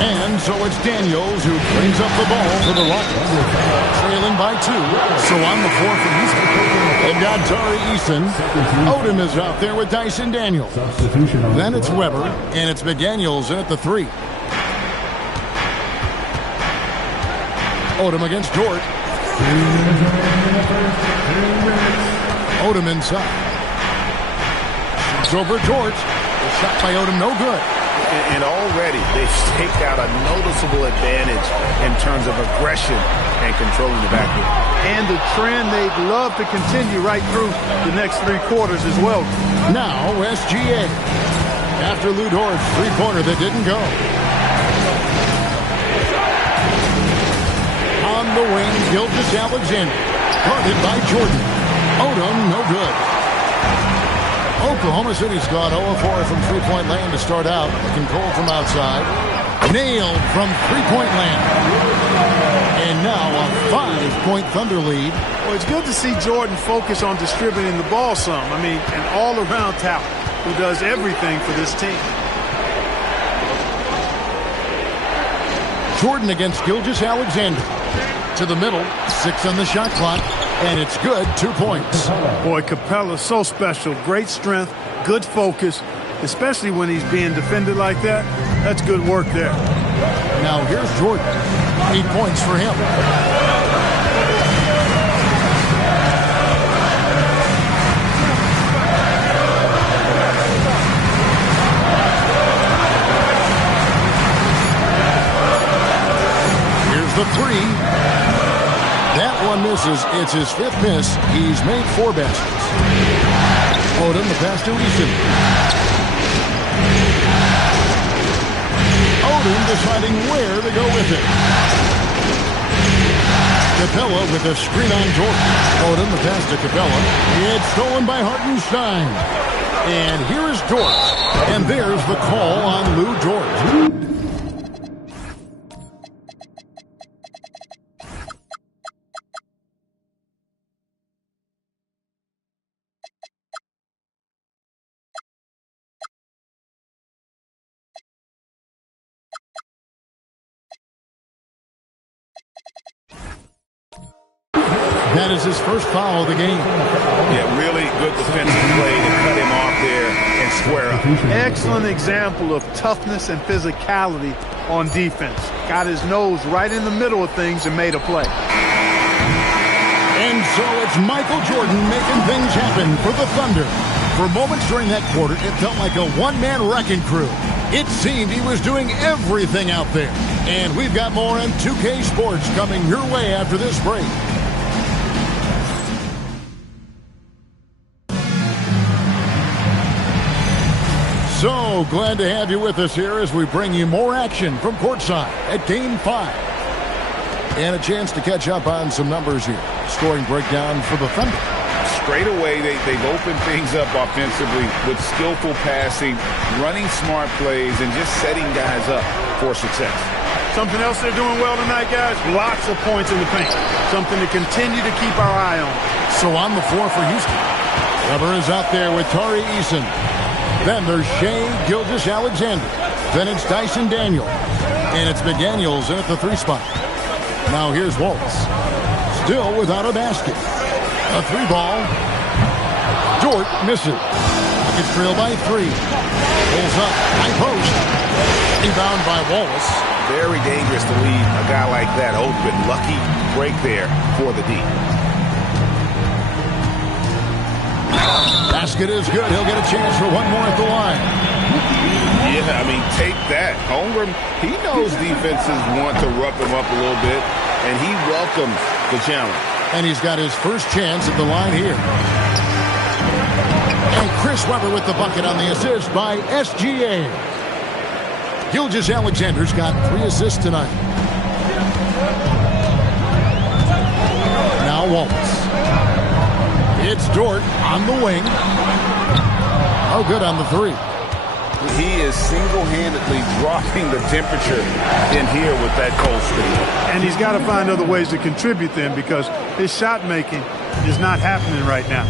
And so it's Daniels who brings up the ball for the Rockets. Trailing by 2. So on the floor for Houston, they've got Tari Eason. Odom is out there with Dyson Daniels. Then it's Weber, and it's McDaniels in at the 3. Odom against Dort. Odom inside. Shoots over Dort. The shot by Odom, no good. And already they've staked out a noticeable advantage in terms of aggression and controlling the backcourt. And the trend they'd love to continue right through the next 3 quarters as well. Now SGA. After Lou Dort's three-pointer that didn't go. On the wing, Gilgeous-Alexander. Guarded by Jordan. Odom, no good. Oklahoma City's gone 0-4 from three-point land to start out. Control from outside. Nailed from three-point land. And now a 5-point Thunder lead. Well, it's good to see Jordan focus on distributing the ball some. I mean, an all-around talent who does everything for this team. Jordan against Gilgeous-Alexander. To the middle, 6 on the shot clock, and it's good, 2 points. Boy, Capella's so special. Great strength, good focus, especially when he's being defended like that. That's good work there. Now here's Jordan. 8 points for him. Here's the 3. That one misses. It's his 5th miss. He's made 4 baskets. Odom, the pass to Eason. Odom deciding where to go with it. Capella with a screen on Jordan. Odom, the pass to Capella. It's stolen by Hartenstein. And here is Dort. And there's the call on Lou Dort. That is his first foul of the game. Yeah, really good defensive play to cut him off there and square up. Excellent example of toughness and physicality on defense. Got his nose right in the middle of things and made a play. And so it's Michael Jordan making things happen for the Thunder. For moments during that quarter, it felt like a one-man wrecking crew. It seemed he was doing everything out there. And we've got more on 2K Sports coming your way after this break. So glad to have you with us here as we bring you more action from courtside at Game 5. And a chance to catch up on some numbers here. Scoring breakdown for the Thunder. Straight away, they've opened things up offensively with skillful passing, running smart plays, and just setting guys up for success. Something else they're doing well tonight, guys, lots of points in the paint. Something to continue to keep our eye on. So on the floor for Houston. Weber is out there with Tari Eason. Then there's Shai Gilgeous-Alexander. Then it's Dyson Daniels. And it's McDaniels in at the 3 spot. Now here's Wallace. Still without a basket. A 3-ball. Dort misses. It's trailed by 3. Pulls up. High post. Rebound by Wallace. Very dangerous to leave a guy like that open. Lucky break there for the D. Basket is good. He'll get a chance for one more at the line. Yeah, I mean, take that. Holmgren, he knows defenses want to rough him up a little bit, and he welcomes the challenge. And he's got his first chance at the line here. And Chris Webber with the bucket on the assist by SGA. Gilgeous-Alexander's got 3 assists tonight. Now Wallace. It's Dort on the wing. Oh, good on the 3. He is single-handedly dropping the temperature in here with that cold streak. And he's got to find other ways to contribute then, because his shot making is not happening right now.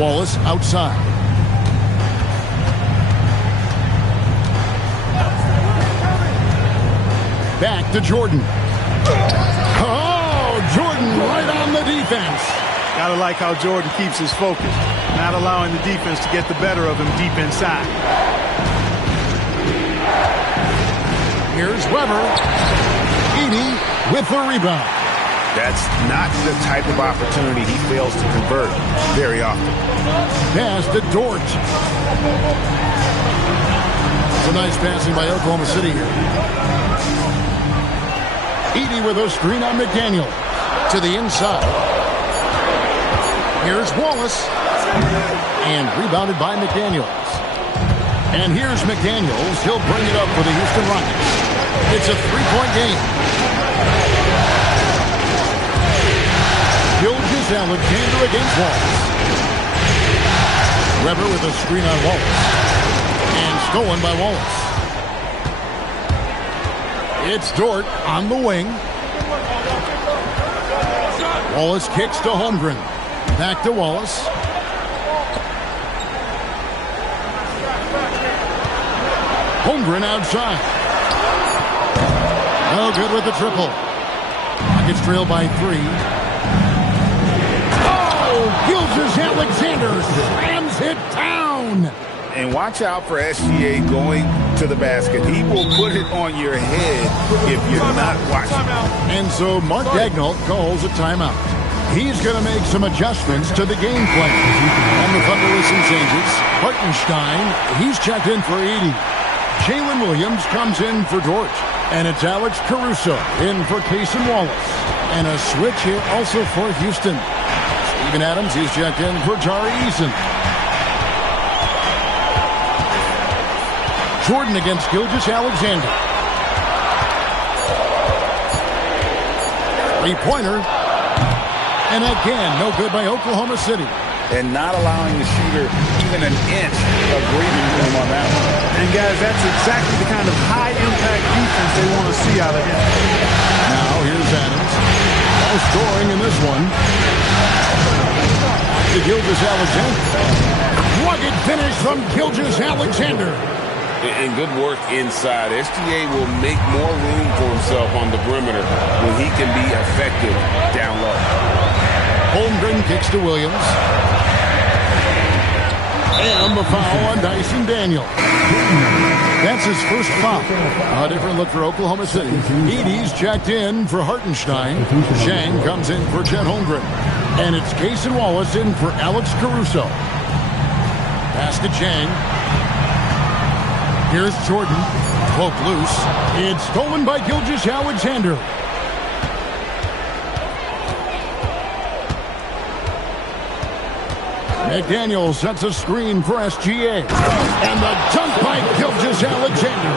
Wallace outside. Back to Jordan. Oh, Jordan right on the defense. Gotta like how Jordan keeps his focus, not allowing the defense to get the better of him deep inside. Here's Weber. Edey with the rebound. That's not the type of opportunity he fails to convert very often. Pass to Dort. Some nice passing by Oklahoma City here. Edey with a screen on McDaniel. To the inside. Here's Wallace. And rebounded by McDaniels. And here's McDaniels. He'll bring it up for the Houston Rockets. It's a three-point game. Gilgeous-Alexander against Wallace. Weber with a screen on Wallace. And stolen by Wallace. It's Dort on the wing. Wallace kicks to Holmgren. Back to Wallace. Holmgren outside. No good with the triple. Rockets trail by 3. Oh, Gilgeous-Alexander slams it down. And watch out for SGA going to the basket. He will put it on your head if you're not watching. And so Mark Daigneault calls a timeout. He's going to make some adjustments to the game plan. And the Thunder with some changes. Hartenstein, he's checked in for Edey. Jalen Williams comes in for Dort. And it's Alex Caruso in for Cason Wallace. And a switch here also for Houston. Steven Adams, he's checked in for Tari Eason. Jordan against Gilgeous-Alexander. Three-pointer. And again, no good by Oklahoma City. And not allowing the shooter even an inch of breathing room on that one. And guys, that's exactly the kind of high-impact defense they want to see out of him. Now here's Adams. No scoring in this one. To Gilgeous-Alexander. Rugged finish from Gilgeous-Alexander. And good work inside. SGA will make more room for himself on the perimeter when he can be effective down low. Holmgren kicks to Williams. And the foul on Dyson Daniel. That's his first foul. A different look for Oklahoma City. Edey's checked in for Hartenstein. Zhang comes in for Chet Holmgren. And it's Cason Wallace in for Alex Caruso. Pass to Zhang. Here's Jordan. Cloak loose. It's stolen by Gilgeous-Alexander. McDaniel sets a screen for SGA. And the dunk by Gilgeous-Alexander.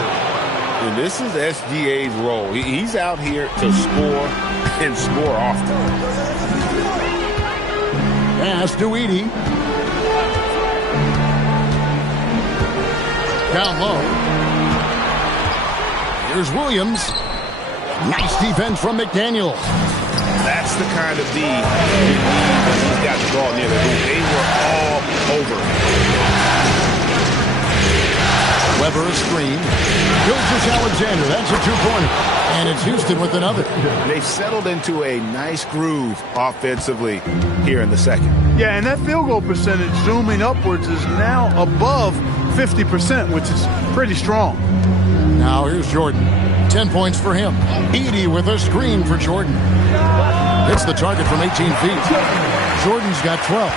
And this is SGA's role. He's out here to score and score often. Pass to Edey. Down low. Here's Williams. Nice defense from McDaniel. That's the kind of D you need when he's got the ball near the hoop. They were all over. Weber a screen. Gilgeous-Alexander, that's a two-pointer. And it's Houston with another. They've settled into a nice groove offensively here in the second. Yeah, and that field goal percentage zooming upwards is now above 50%, which is pretty strong. Now here's Jordan. 10 points for him. Edey with a screen for Jordan. Hits the target from 18 feet. Jordan's got 12.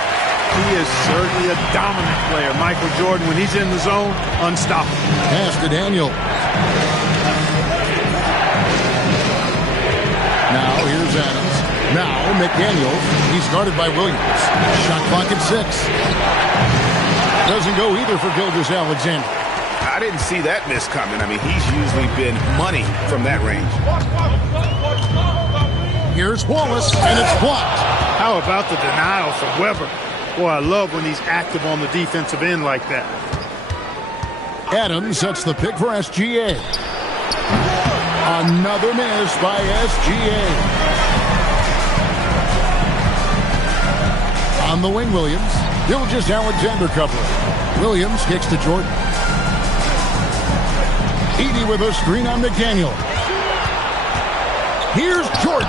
He is certainly a dominant player. Michael Jordan, when he's in the zone, unstoppable. Pass to Daniel. Now here's Adams. Now McDaniel. He's guarded by Williams. Shot clock at 6. Doesn't go either for Gilgeous-Alexander. I didn't see that miss coming. I mean, he's usually been money from that range. Here's Wallace, and it's blocked. How about the denial from Weber? Boy, I love when he's active on the defensive end like that. Adams sets the pick for SGA. Another miss by SGA. On the wing, Williams. Gilgeous-Alexander covering. Williams kicks to Jordan. Edey with a screen on McDaniel. Here's Jordan.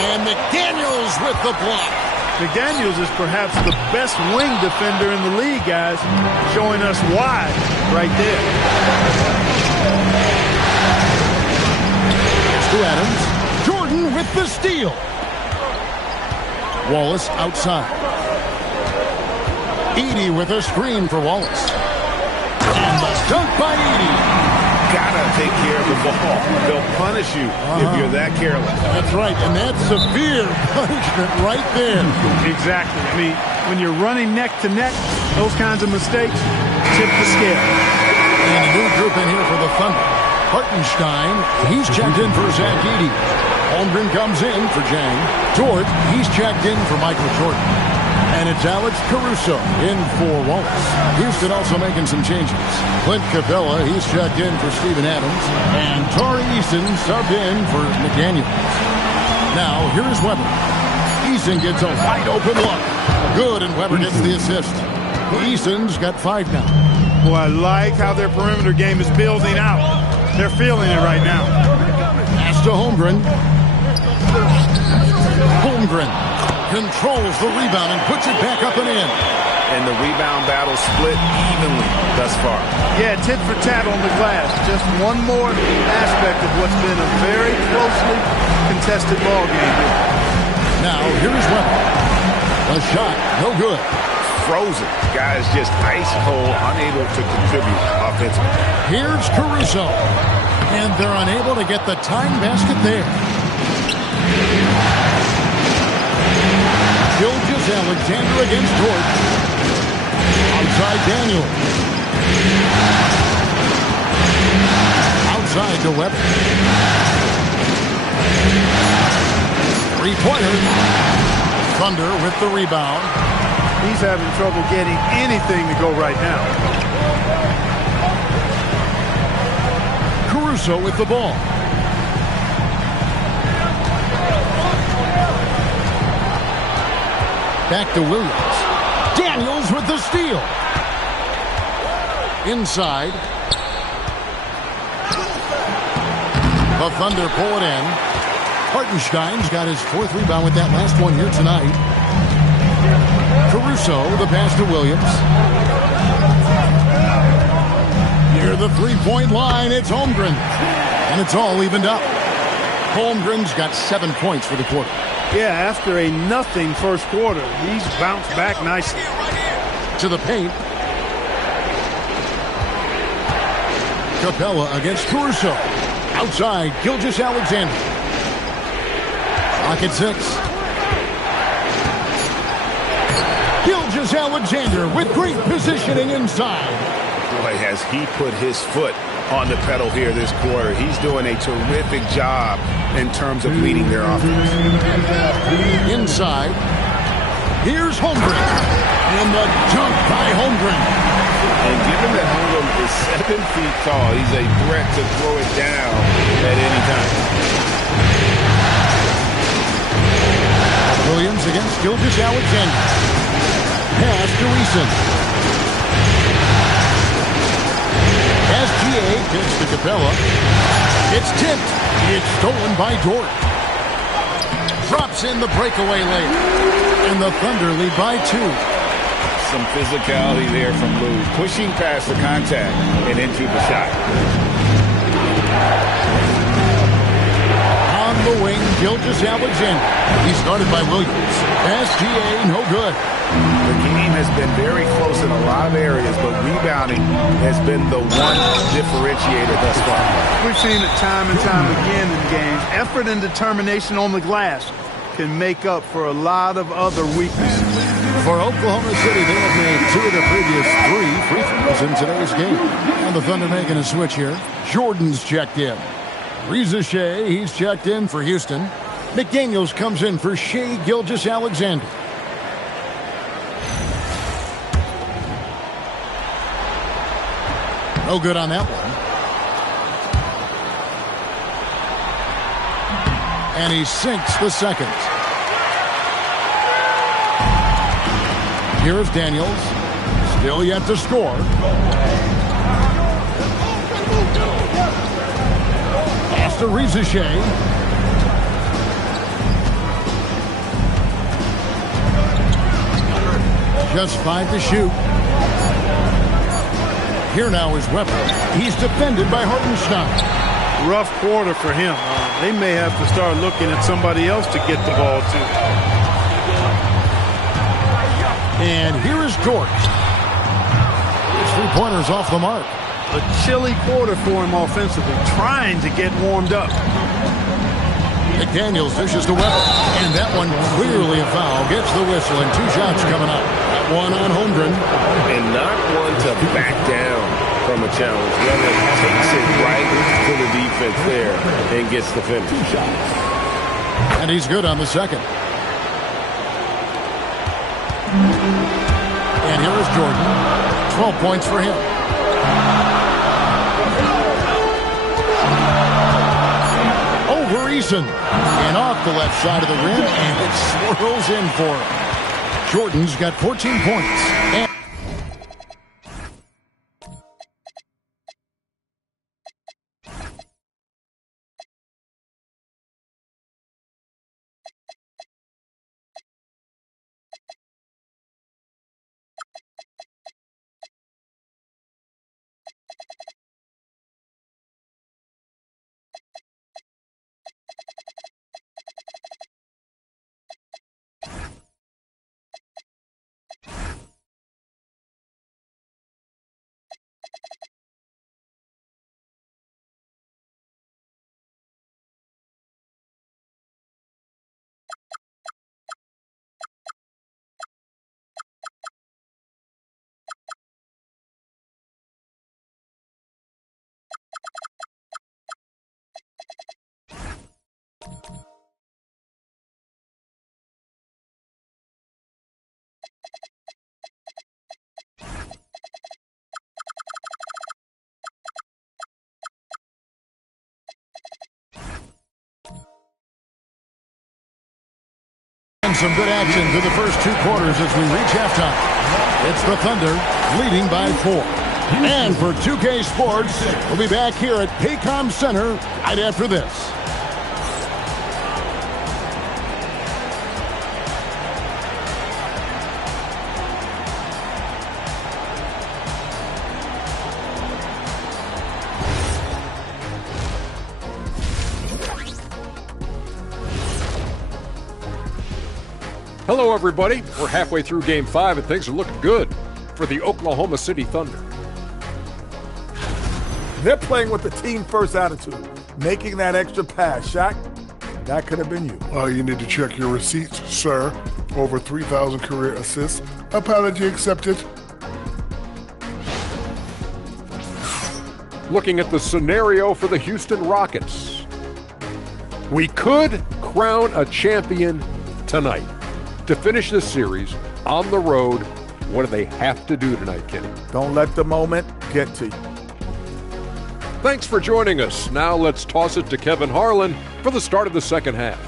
And McDaniels with the block. McDaniels is perhaps the best wing defender in the league, guys, showing us why right there. To Adams. Jordan with the steal. Wallace outside. Edey with a screen for Wallace. And the dunk by Edey. Gotta take care of the ball. They'll punish you if you're that careless. That's right, and that's severe punishment right there. Exactly. I mean, when you're running neck to neck, those kinds of mistakes tip the scale. And a new group in here for the Thunder. Hartenstein, he's checked in for Zach Edey. Holmgren comes in for Jang. Dort, he's checked in for Michael Jordan. And it's Alex Caruso in for Wallace. Houston also making some changes. Clint Capella, he's checked in for Steven Adams. And Tari Eason subbed in for McDaniels. Now, here's Weber. Eason gets a wide open look. Good, and Weber gets the assist. Eason's got 5 now. Boy, I like how their perimeter game is building out. They're feeling it right now. Pass to Holmgren. Holmgren controls the rebound and puts it back up and in. And the rebound battle split evenly thus far. Yeah, tit for tat on the glass. Just one more aspect of what's been a very closely contested ball game here. Now, here's Weber. A shot, no good. Frozen. Guys just ice cold, unable to contribute offensively. Here's Caruso. And they're unable to get the tying basket there. Gilgeous-Alexander against Dort. Outside Daniel. Outside to Weber. 3-pointer. Thunder with the rebound. He's having trouble getting anything to go right now. Caruso with the ball. Back to Williams. Daniels with the steal. Inside. The Thunder pull it in. Hartenstein's got his 4th rebound with that last one here tonight. Caruso, the pass to Williams. Near the 3-point line, it's Holmgren. And it's all evened up. Holmgren's got 7 points for the quarter. Yeah, after a nothing first quarter, he's bounced back nicely. To the paint. Capella against Caruso. Outside, Gilgeous-Alexander. Clock at 6. Gilgeous-Alexander with great positioning inside. Boy, has he put his foot on the pedal here this quarter. He's doing a terrific job in terms of leading their offense. Inside. Here's Holmgren. And the dunk by Holmgren. And given that Holmgren is 7 feet tall, he's a threat to throw it down at any time. Williams against Gilgeous-Alexander. Pass to Eason. SGA gets to Capella. It's tipped. It's stolen by Dort. Drops in the breakaway lane. And the Thunder lead by 2. Some physicality there from Lou. Pushing past the contact and into the shot. On the wing, Gilgeous-Alexander. He started by Williams. SGA, no good. The game has been very close in a lot of areas, but rebounding has been the one differentiator thus far. We've seen it time and time again in games. Effort and determination on the glass can make up for a lot of other weaknesses. For Oklahoma City, they have made 2 of the previous 3 free throws in today's game. And the Thunder making a switch here. Jordan's checked in. Reza Shea, he's checked in for Houston. McDaniels comes in for Shea Gilgeous-Alexander. No good on that one. And he sinks the second. Here's Daniels. Still yet to score. Pass to Reza Shea. Just 5 to shoot. Here now is Weber. He's defended by Hartenstein. Rough quarter for him. They may have to start looking at somebody else to get the ball to. And here is Dort. His three-pointers off the mark. A chilly quarter for him offensively, trying to get warmed up. McDaniels dishes to Weber, and that one clearly a foul. Gets the whistle, and 2 shots coming up. That one on Holmgren. And not one to back down from a challenge. Weber takes it right to the defense there and gets the finish. 2 shots. And he's good on the second. And here is Jordan. 12 points for him. Over Eason. And off the left side of the rim, and it swirls in for him. Jordan's got 14 points. And some good action through the first 2 quarters as we reach halftime. It's the Thunder leading by 4. And for 2K Sports, we'll be back here at Paycom Center right after this. Hello, everybody. We're halfway through Game 5, and things are looking good for the Oklahoma City Thunder. They're playing with the team-first attitude, making that extra pass. Shaq, that could have been you. You need to check your receipts, sir. Over 3,000 career assists. Apology accepted. Looking at the scenario for the Houston Rockets. We could crown a champion tonight. To finish this series on the road, what do they have to do tonight, Kenny? Don't let the moment get to you. Thanks for joining us. Now let's toss it to Kevin Harlan for the start of the second half.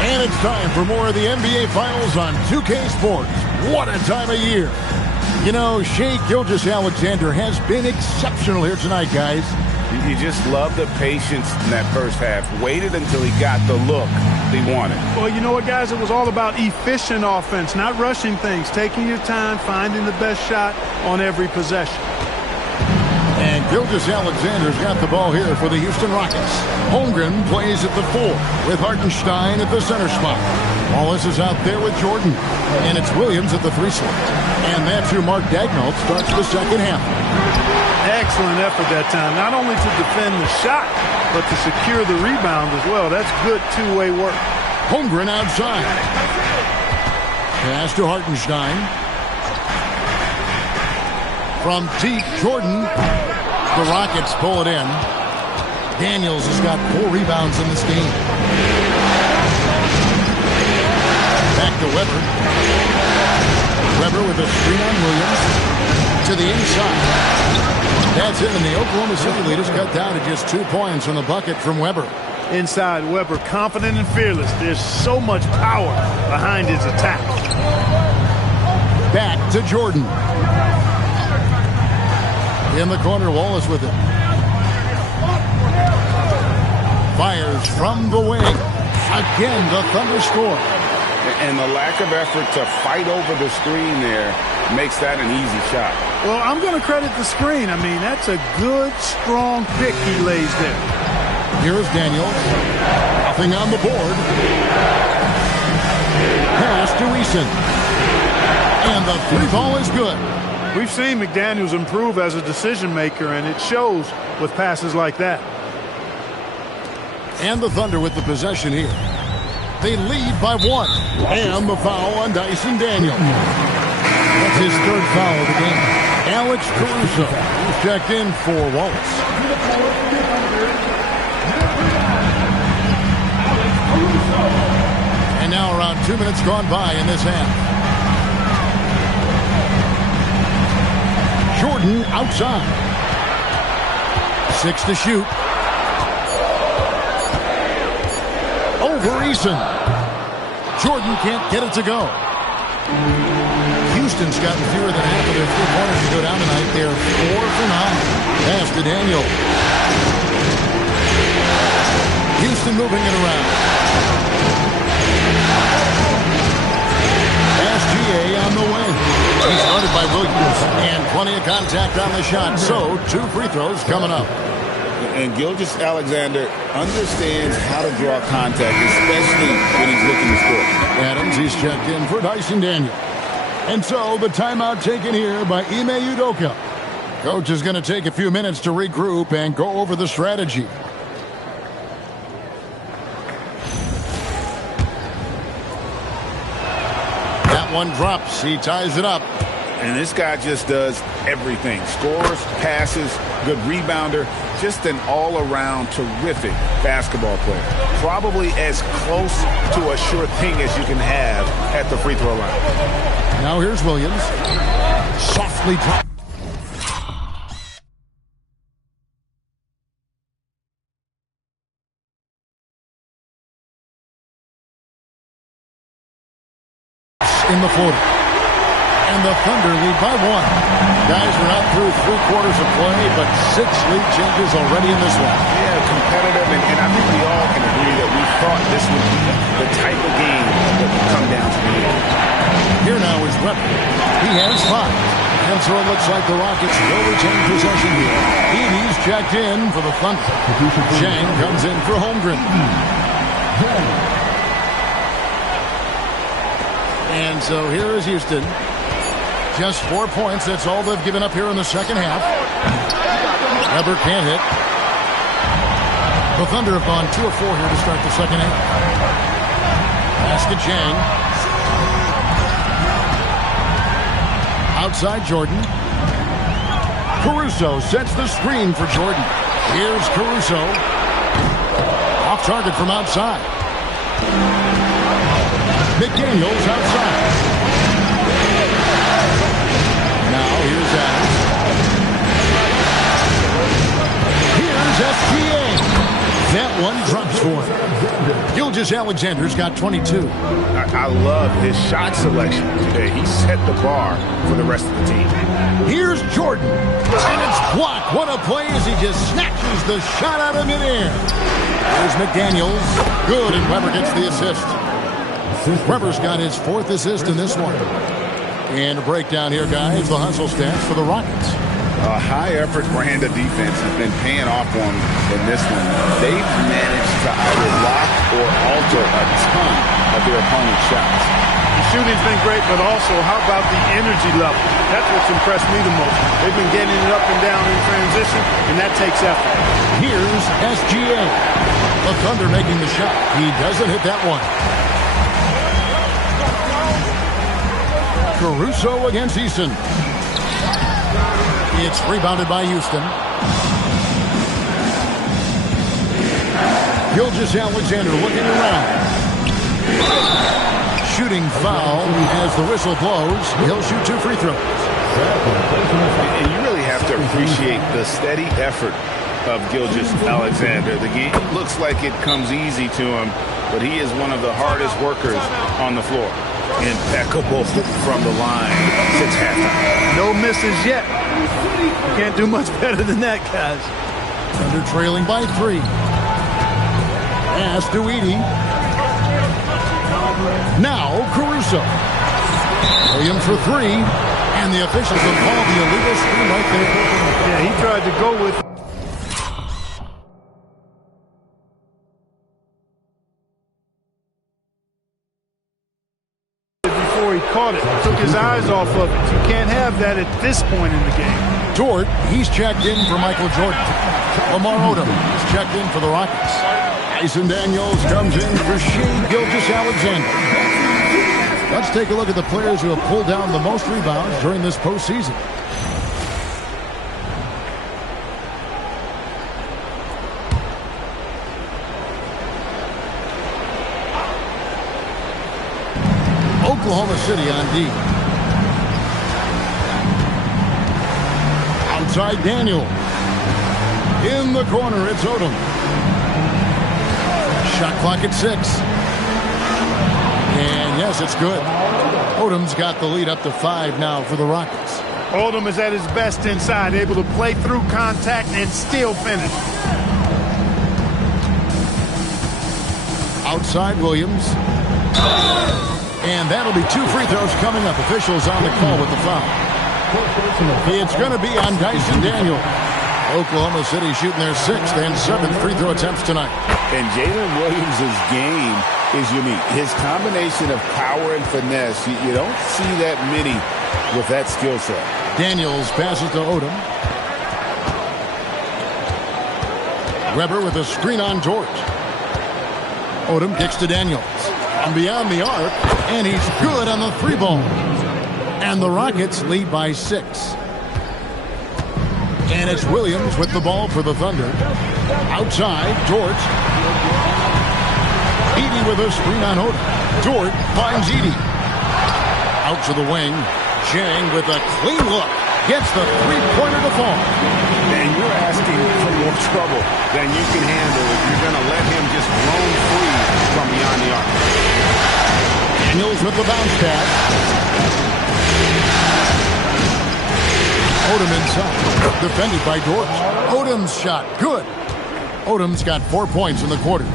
And it's time for more of the NBA Finals on 2K Sports. What a time of year. You know, Shai Gilgeous-Alexander has been exceptional here tonight, guys. You just love the patience in that first half. Waited until he got the look he wanted. Well, you know what, guys? It was all about efficient offense, not rushing things, taking your time, finding the best shot on every possession. And Gilgeous-Alexander's got the ball here for the Houston Rockets. Holmgren plays at the 4 with Hartenstein at the center spot. Wallace is out there with Jordan. And it's Williams at the 3 slot. And that's who Mark Daigneault starts the second half. Excellent effort that time, not only to defend the shot, but to secure the rebound as well. That's good two-way work. Holmgren outside. Pass to Hartenstein. From deep, Jordan. The Rockets pull it in. Daniels has got 4 rebounds in this game. Back to Weber. Weber with a screen on Williams. To the inside. That's it, and the Oklahoma City lead is cut down to just 2 points on the bucket from Weber. Inside, Weber, confident and fearless. There's so much power behind his attack. Back to Jordan. In the corner, Wallace with it. Fires from the wing. Again, the Thunder score. And the lack of effort to fight over the screen there makes that an easy shot. Well, I'm going to credit the screen. I mean, that's a good, strong pick he lays there. Here's Daniels. Nothing on the board. Pass to Eason. And the three ball is good. We've seen McDaniels improve as a decision maker, and it shows with passes like that. And the Thunder with the possession here. They lead by 1. And the foul on Dyson Daniel. That's his third foul of the game. Alex Caruso, who's checked in for Wallace. And now around 2 minutes gone by in this half. Jordan outside. 6 to shoot. Over Eason. Jordan can't get it to go. Houston's gotten fewer than half of their three-pointers to go down tonight. They're 4 for 9. Pass to Daniel. Houston moving it around. SGA on the wing. He's guarded by Williams. And plenty of contact on the shot. So 2 free throws coming up. And Gilgeous-Alexander understands how to draw contact, especially when he's looking to score. Adams, he's checked in for Dyson Daniel. And so the timeout taken here by Ime Udoka. Coach is going to take a few minutes to regroup and go over the strategy. That one drops. He ties it up. And this guy just does everything. Scores, passes, good rebounder. Just an all-around terrific basketball player. Probably as close to a sure thing as you can have at the free throw line. Now here's Williams. Softly drop. In the floater. And the Thunder lead by 1. Guys, we're not through 3 quarters of play, but 6 lead changes already in this one. Yeah, competitive, and I think we all can agree that we thought this would be the type of game that would come down to the end. Here now is Weber. He has 5. And so it looks like the Rockets will retain possession here. Edey's checked in for the Thunder. Chang comes in for Holmgren. And so here is Houston. Just 4 points. That's all they've given up here in the second half. Weber can't hit. The Thunder have gone 2 of 4 here to start the second half. Pass to Chang. Outside Jordan. Caruso sets the screen for Jordan. Here's Caruso. Off target from outside. McDaniels outside. Now here's Adams. Here's SGA. That one drops for him. Gilgeous-Alexander's got 22. I love his shot selection today. He set the bar for the rest of the team. Here's Jordan. And it's blocked. What a play as he just snatches the shot out of midair. Here's McDaniels. Good, and Weber gets the assist. Weber's got his 4th assist in this one. And a breakdown here, guys. The hustle stats for the Rockets. A high-effort brand of defense has been paying off on in this one. They've managed to either block or alter a ton of their opponent's shots. The shooting's been great, but also how about the energy level? That's what's impressed me the most. They've been getting it up and down in transition, and that takes effort. Here's SGA. The Thunder making the shot. He doesn't hit that one. Caruso against Eason. It's rebounded by Houston. Gilgeous-Alexander looking around. Shooting foul as the whistle blows. He'll shoot 2 free throws. And you really have to appreciate the steady effort of Gilgeous-Alexander. The game looks like it comes easy to him, but he is one of the hardest workers on the floor. Impeccable from the line since halftime. No misses yet. Can't do much better than that, guys. Thunder trailing by 3. Pass to Edey. Now Caruso. Williams for 3. And the officials have called the illegal screen right there. Yeah, he tried to go with before he caught it. Took his eyes off of it. You can't have that at this point in the game. Dort, he's checked in for Michael Jordan. Lamar Odom is checked in for the Rockets. Dyson Daniels comes in for Shai Gilgeous-Alexander. Let's take a look at the players who have pulled down the most rebounds during this postseason. Oklahoma City on D. Outside Daniel. In the corner, it's Odom. Shot clock at 6. And yes, it's good. Odom's got the lead up to 5 now for the Rockets. Odom is at his best inside, able to play through contact and still finish. Outside Williams. And that'll be 2 free throws coming up. Officials on the call with the foul. It's going to be on Dyson Daniel. Oklahoma City shooting their 6th and 7th free throw attempts tonight. And Jalen Williams' game is unique. His combination of power and finesse, you don't see that many with that skill set. Daniels passes to Odom. Weber with a screen on Dort. Odom kicks to Daniels. And beyond the arc, and he's good on the 3-ball. And the Rockets lead by 6. And it's Williams with the ball for the Thunder. Outside, Dort. Edey with a screen on Odom. Dort finds Edey. Out to the wing. Chang with a clean look. Gets the 3-pointer to fall. And you're asking for more trouble than you can handle if you're going to let him just roam free from beyond the arc. Daniels with the bounce pass. Odom inside. Defended by Dort. Odom's shot. Good. Odom's got 4 points in the quarter.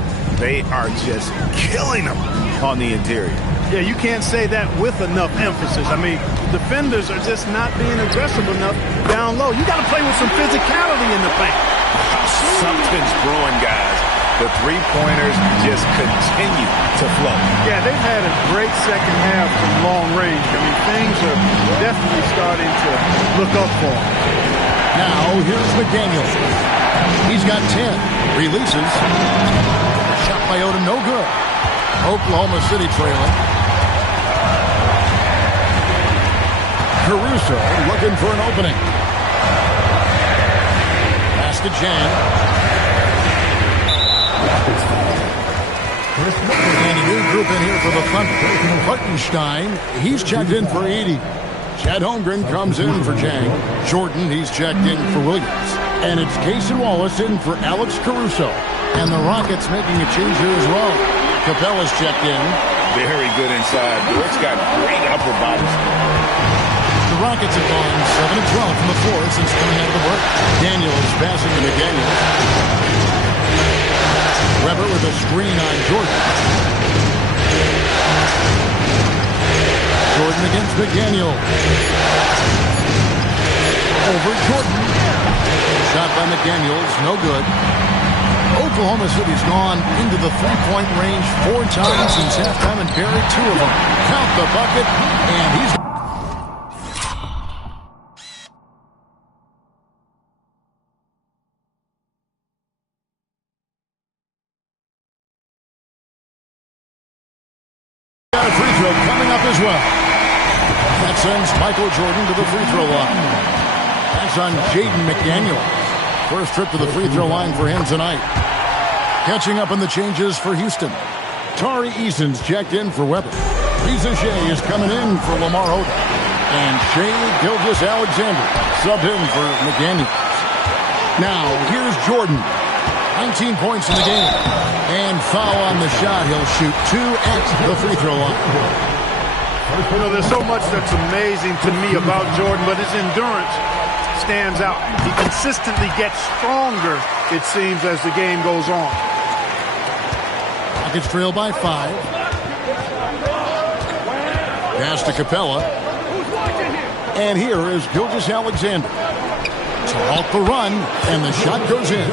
They are just killing him on the interior. Yeah, you can't say that with enough emphasis. I mean, defenders are just not being aggressive enough down low. You got to play with some physicality in the paint. Something's brewing, guys. The 3-pointers just continue to flow. Yeah, they've had a great second half from long range. I mean, things are definitely starting to look up for them. Now, here's McDaniel. He's got 10. Releases. Shot by Odom, no good. Oklahoma City trailing. Caruso looking for an opening. Pass to Chang. And a new group in here for the Thunder. Hartenstein, he's checked in for Edey. Chad Holmgren comes in for Chang. Jordan, he's checked in for Williams. And it's Cason Wallace in for Alex Caruso. And the Rockets making a change here as well. Capella's checked in. Very good inside. Dort's got great upper body. The Rockets have gone 7-12 from the floor since coming out of the break. Daniels passing to McDaniels. Weber with a screen on Jordan. Jordan against McDaniel. Over Jordan. Shot by McDaniels, no good. Oklahoma City's gone into the 3-point range 4 times since halftime and buried 2 of them. Count the bucket, and he's... got a free throw coming up as well. That sends Michael Jordan to the free throw line. That's on Jaden McDaniel. First trip to the free throw line for him tonight. Catching up on the changes for Houston. Tari Eason's checked in for Weber. Reza Shea is coming in for Lamar Odom. And Shai Gilgeous-Alexander subbed in for McDaniels. Now, here's Jordan. 19 points in the game. And foul on the shot. He'll shoot 2 at the free throw line. You know, there's so much that's amazing to me about Jordan, but his endurance stands out. He consistently gets stronger, it seems, as the game goes on. Rockets trail by 5. Pass to Capella. And here is Gilgeous-Alexander. Off the run, and the shot goes in.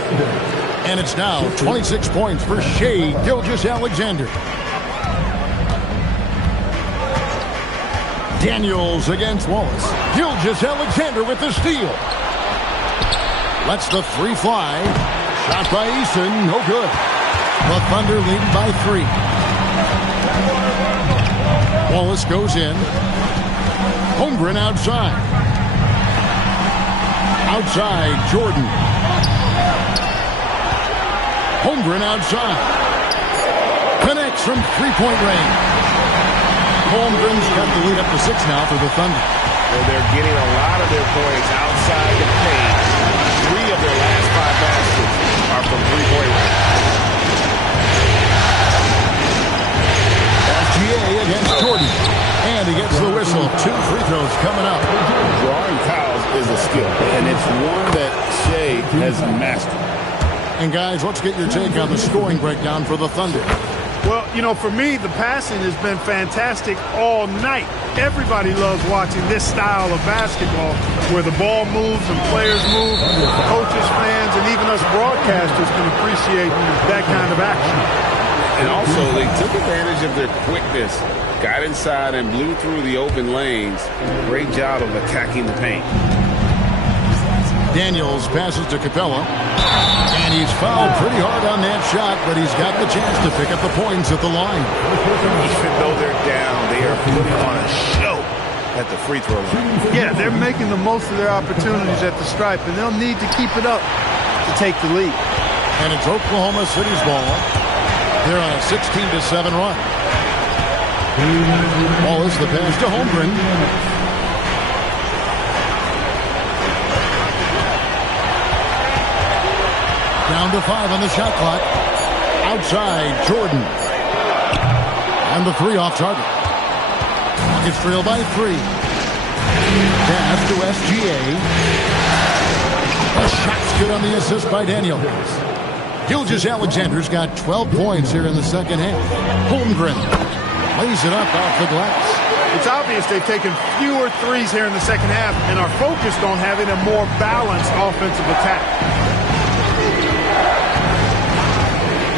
And it's now 26 points for Shai Gilgeous-Alexander. Daniels against Wallace. Gilgeous-Alexander with the steal. Lets the three fly. Shot by Eason, no good. The Thunder lead by 3. Wallace goes in. Holmgren outside. Outside, Jordan. Holmgren outside. Connects from three-point range. Holmgren's got the lead up to 6 now for the Thunder. Well, they're getting a lot of their points outside the paint. 3 of their last 5 baskets are from three-point range. SGA against Jordan. And he gets the whistle. 2 free throws coming up. Drawing fouls is a skill, and it's one that Shai has mastered. And guys, let's get your take on the scoring breakdown for the Thunder. Well, you know, for me, the passing has been fantastic all night. Everybody loves watching this style of basketball where the ball moves and players move. Coaches, fans, and even us broadcasters can appreciate that kind of action. And also, they took advantage of their quickness, got inside and blew through the open lanes. Great job of attacking the paint. Daniels passes to Capella. And he's fouled pretty hard on that shot, but he's got the chance to pick up the points at the line. Even though they're down, they are putting on a show at the free throw line. Yeah, they're making the most of their opportunities at the stripe, and they'll need to keep it up to take the lead. And it's Oklahoma City's ball. They're on a 16-7 run. Wallace, the pass to Holmgren. Down to 5 on the shot clock. Outside, Jordan. And the 3 off target. Rockets trail by 3. Pass to SGA. The shot's good on the assist by Daniels. Gilgeous-Alexander's got 12 points here in the second half. Holmgren lays it up off the glass. It's obvious they've taken fewer threes here in the second half and are focused on having a more balanced offensive attack.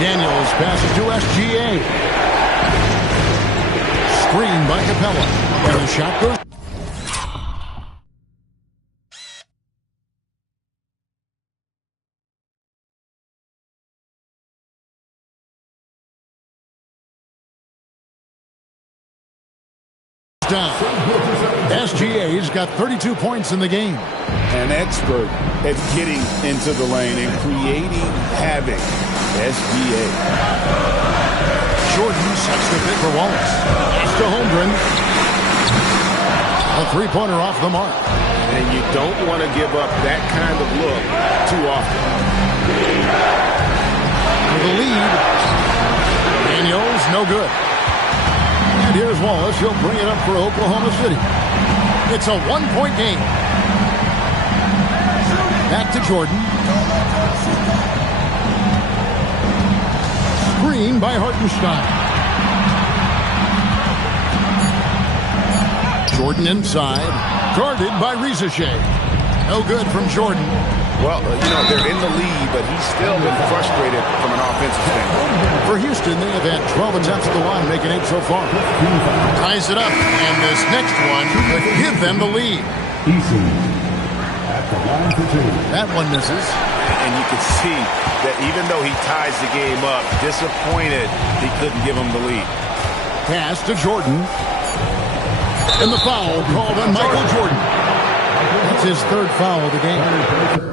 Daniels passes to SGA. Screen by Capella. And the shot goes. Down. SGA's got 32 points in the game. An expert at getting into the lane and creating havoc. SGA. Jordan sets the pick for Wallace. Pass to Holmgren. A three-pointer off the mark. And you don't want to give up that kind of look too often. For the lead. Daniels, no good. And here's Wallace. He'll bring it up for Oklahoma City. It's a one-point game. Back to Jordan. Screen by Hartenstein. Jordan inside. Guarded by Rizache. No good from Jordan. Well, they're in the lead, but he's still been frustrated from an offensive standpoint. For Houston, they have had 12 attempts at the line, making 8 so far. Ties it up, and this next one could give them the lead. That one misses. And you can see that even though he ties the game up, disappointed he couldn't give him the lead. Pass to Jordan. And the foul called on Michael Jordan. That's his 3rd foul of the game.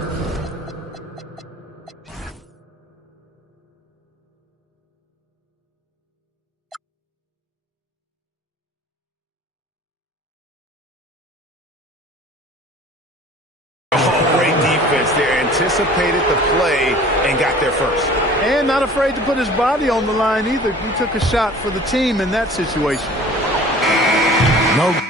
anticipated the play and got there first. And not afraid to put his body on the line either. He took a shot for the team in that situation. No.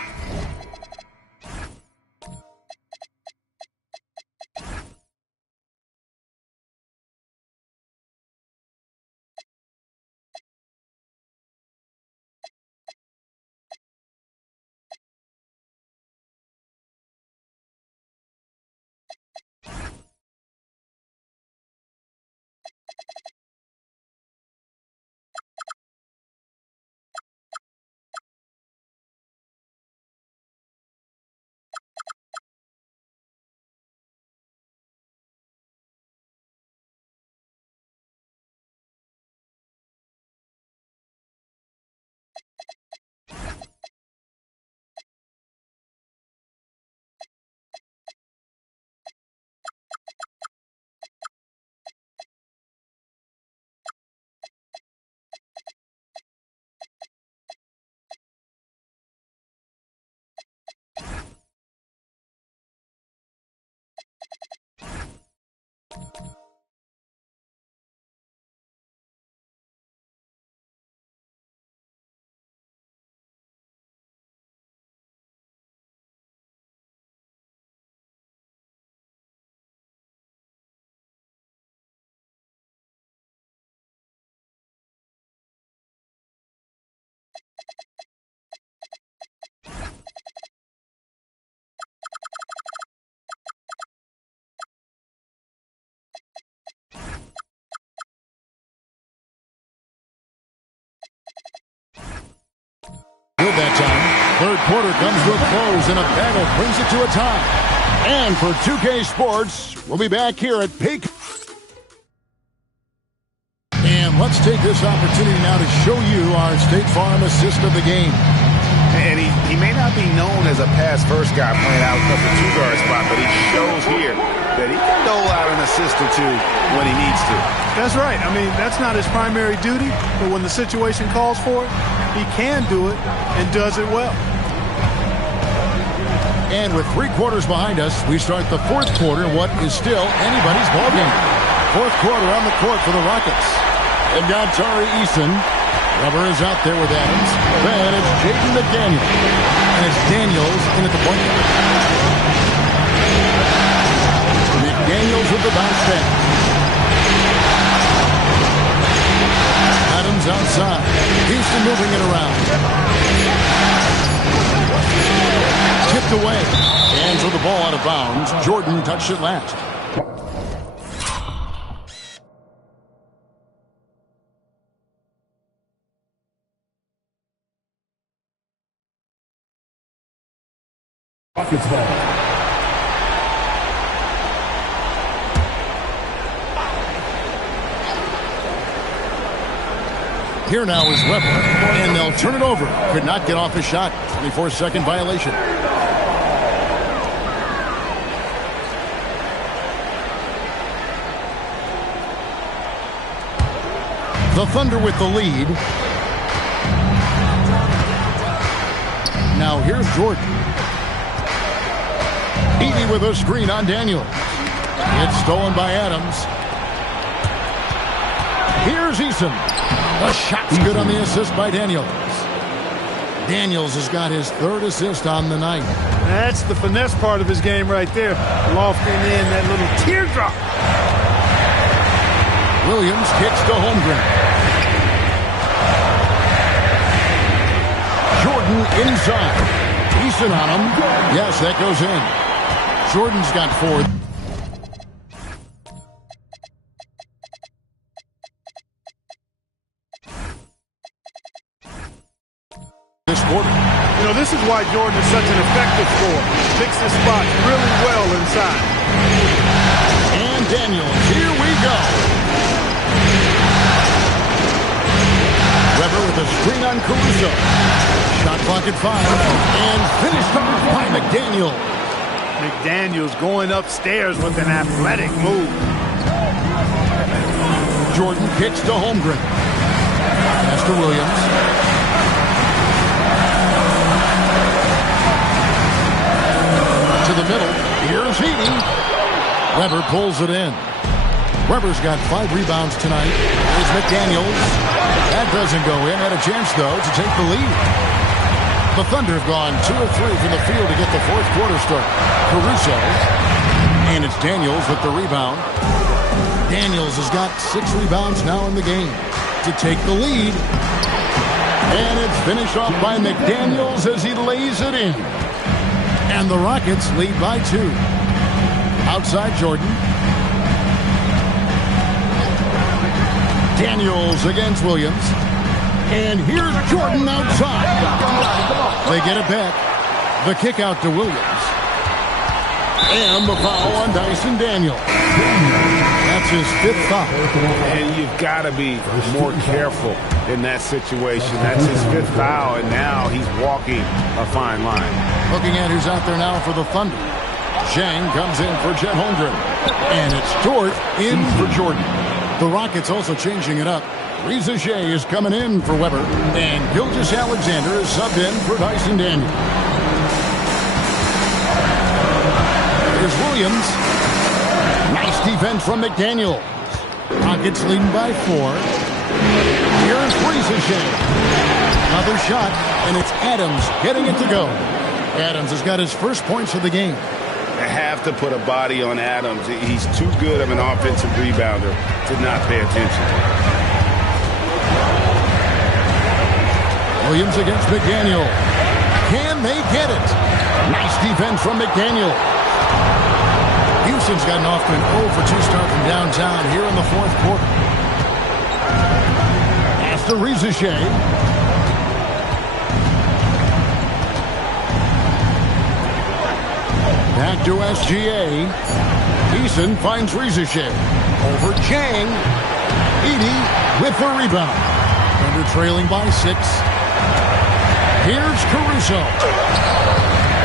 Good that time. Third quarter comes to a close, and a battle brings it to a tie. And for 2K Sports, we'll be back here at Peak. And let's take this opportunity now to show you our State Farm assist of the game. And he may not be known as a pass-first guy playing out of the two-guard spot, but he shows here that he can dole out an assist or two when he needs to. That's right. I mean, that's not his primary duty, but when the situation calls for it, he can do it and does it well. And with 3 quarters behind us, we start the fourth quarter in what is still anybody's ballgame. Fourth quarter on the court for the Rockets. And got Tari Eason. Rubber is out there with Adams. Then it's Jaden McDaniel. And it's Daniels in at the point guard. McDaniels with the bounce back. Adams outside. Houston moving it around. Tipped away. And so the ball out of bounds. Jordan touched it last. Rockets ball. Here now is Weber, and they'll turn it over. Could not get off his shot. 24-second violation. The Thunder with the lead. Now here's Jordan. Edey with a screen on Daniels. It's stolen by Adams. Here's Eason. The shot's good on the assist by Daniels. Daniels has got his 3rd assist on the night. That's the finesse part of his game right there. Lofting in that little teardrop. Williams kicks to Holmgren. Jordan inside. Eason on him. Yes, that goes in. Jordan's got 4. This quarter. You know, this is why Jordan is such an effective scorer. Picks his spots really well inside. And Daniels, here we go. Weber with a screen on Caruso. Shot clock at 5. And finished up by McDaniel. McDaniel's going upstairs with an athletic move. Jordan kicks to Holmgren. Pass to Williams. To the middle. Here's Edey. Weber pulls it in. Weber's got 5 rebounds tonight. Here's McDaniels. That doesn't go in. Had a chance, though, to take the lead. The Thunder have gone 2 of 3 from the field to get the fourth quarter start. Caruso. And it's Daniels with the rebound. Daniels has got 6 rebounds now in the game to take the lead. And it's finished off by McDaniels as he lays it in. And the Rockets lead by 2. Outside Jordan. Daniels against Williams. And here's Jordan outside. They get it back. The kick out to Williams. And the foul on Dyson Daniels. That's his 5th foul. And you've got to be more careful in that situation. That's his 5th foul, and now he's walking a fine line. Looking at who's out there now for the Thunder. Zhang comes in for Chet Holmgren. And it's Dort in for Jordan. The Rockets also changing it up. Reza Shea is coming in for Weber. And Gilgeous-Alexander is subbed in for Dyson Daniels. Here's Williams. Nice defense from McDaniels. Rockets leading by 4. Here's Reza Shea. Another shot, and it's Adams getting it to go. Adams has got his first points of the game. I have to put a body on Adams. He's too good of an offensive rebounder to not pay attention. Williams against McDaniel. Can they get it? Nice defense from McDaniel. Houston's gotten off to an 0 for 2 start from downtown here in the fourth quarter. Pass to Reza Shea. Back to SGA. Eason finds Reza Shea. Over Chang. Edey with the rebound. Thunder trailing by 6. Here's Caruso.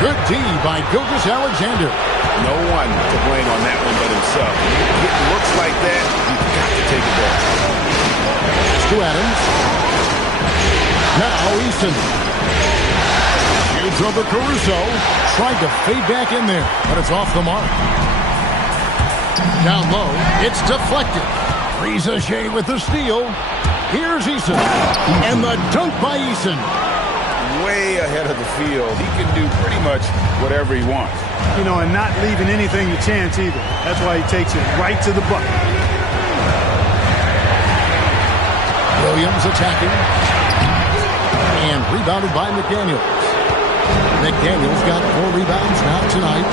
Good D by Gilgeous-Alexander. No one to blame on that one but himself. When it looks like that, you've got to take it back. To Adams. Now Eason. Shoots over Caruso. Tried to fade back in there, but it's off the mark. Down low. It's deflected. Reza Shea with the steal. Here's Eason. And the dunk by Eason. Way ahead of the field. He can do pretty much whatever he wants. You know, and not leaving anything to chance either. That's why he takes it right to the bucket. Williams attacking. And rebounded by McDaniels. McDaniels got 4 rebounds now tonight.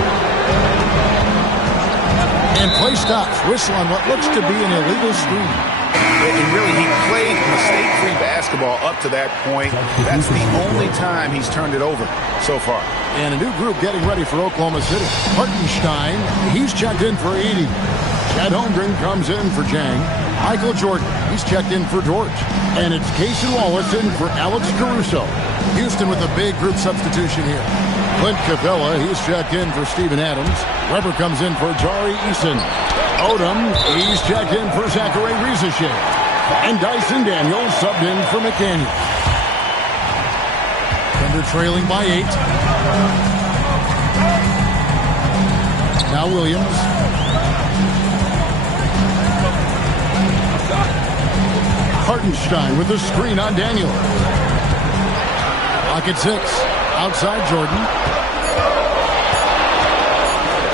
And play stops. Whistle on what looks to be an illegal screen. And really, he played mistake-free basketball up to that point. That's the only time he's turned it over so far. And a new group getting ready for Oklahoma City. Hartenstein, he's checked in for Edey. Chet Holmgren comes in for Jang. Michael Jordan, he's checked in for Dort. And it's Cason Wallace in for Alex Caruso. Houston with a big group substitution here. Clint Capella, he's checked in for Steven Adams. Weber comes in for Tari Eason. Odom, he's checked in for Zachary Reza Shea. And Dyson Daniels subbed in for McDaniel. Thunder trailing by 8. Now Williams. Hartenstein with the screen on Daniel. Pocket 6. Outside Jordan.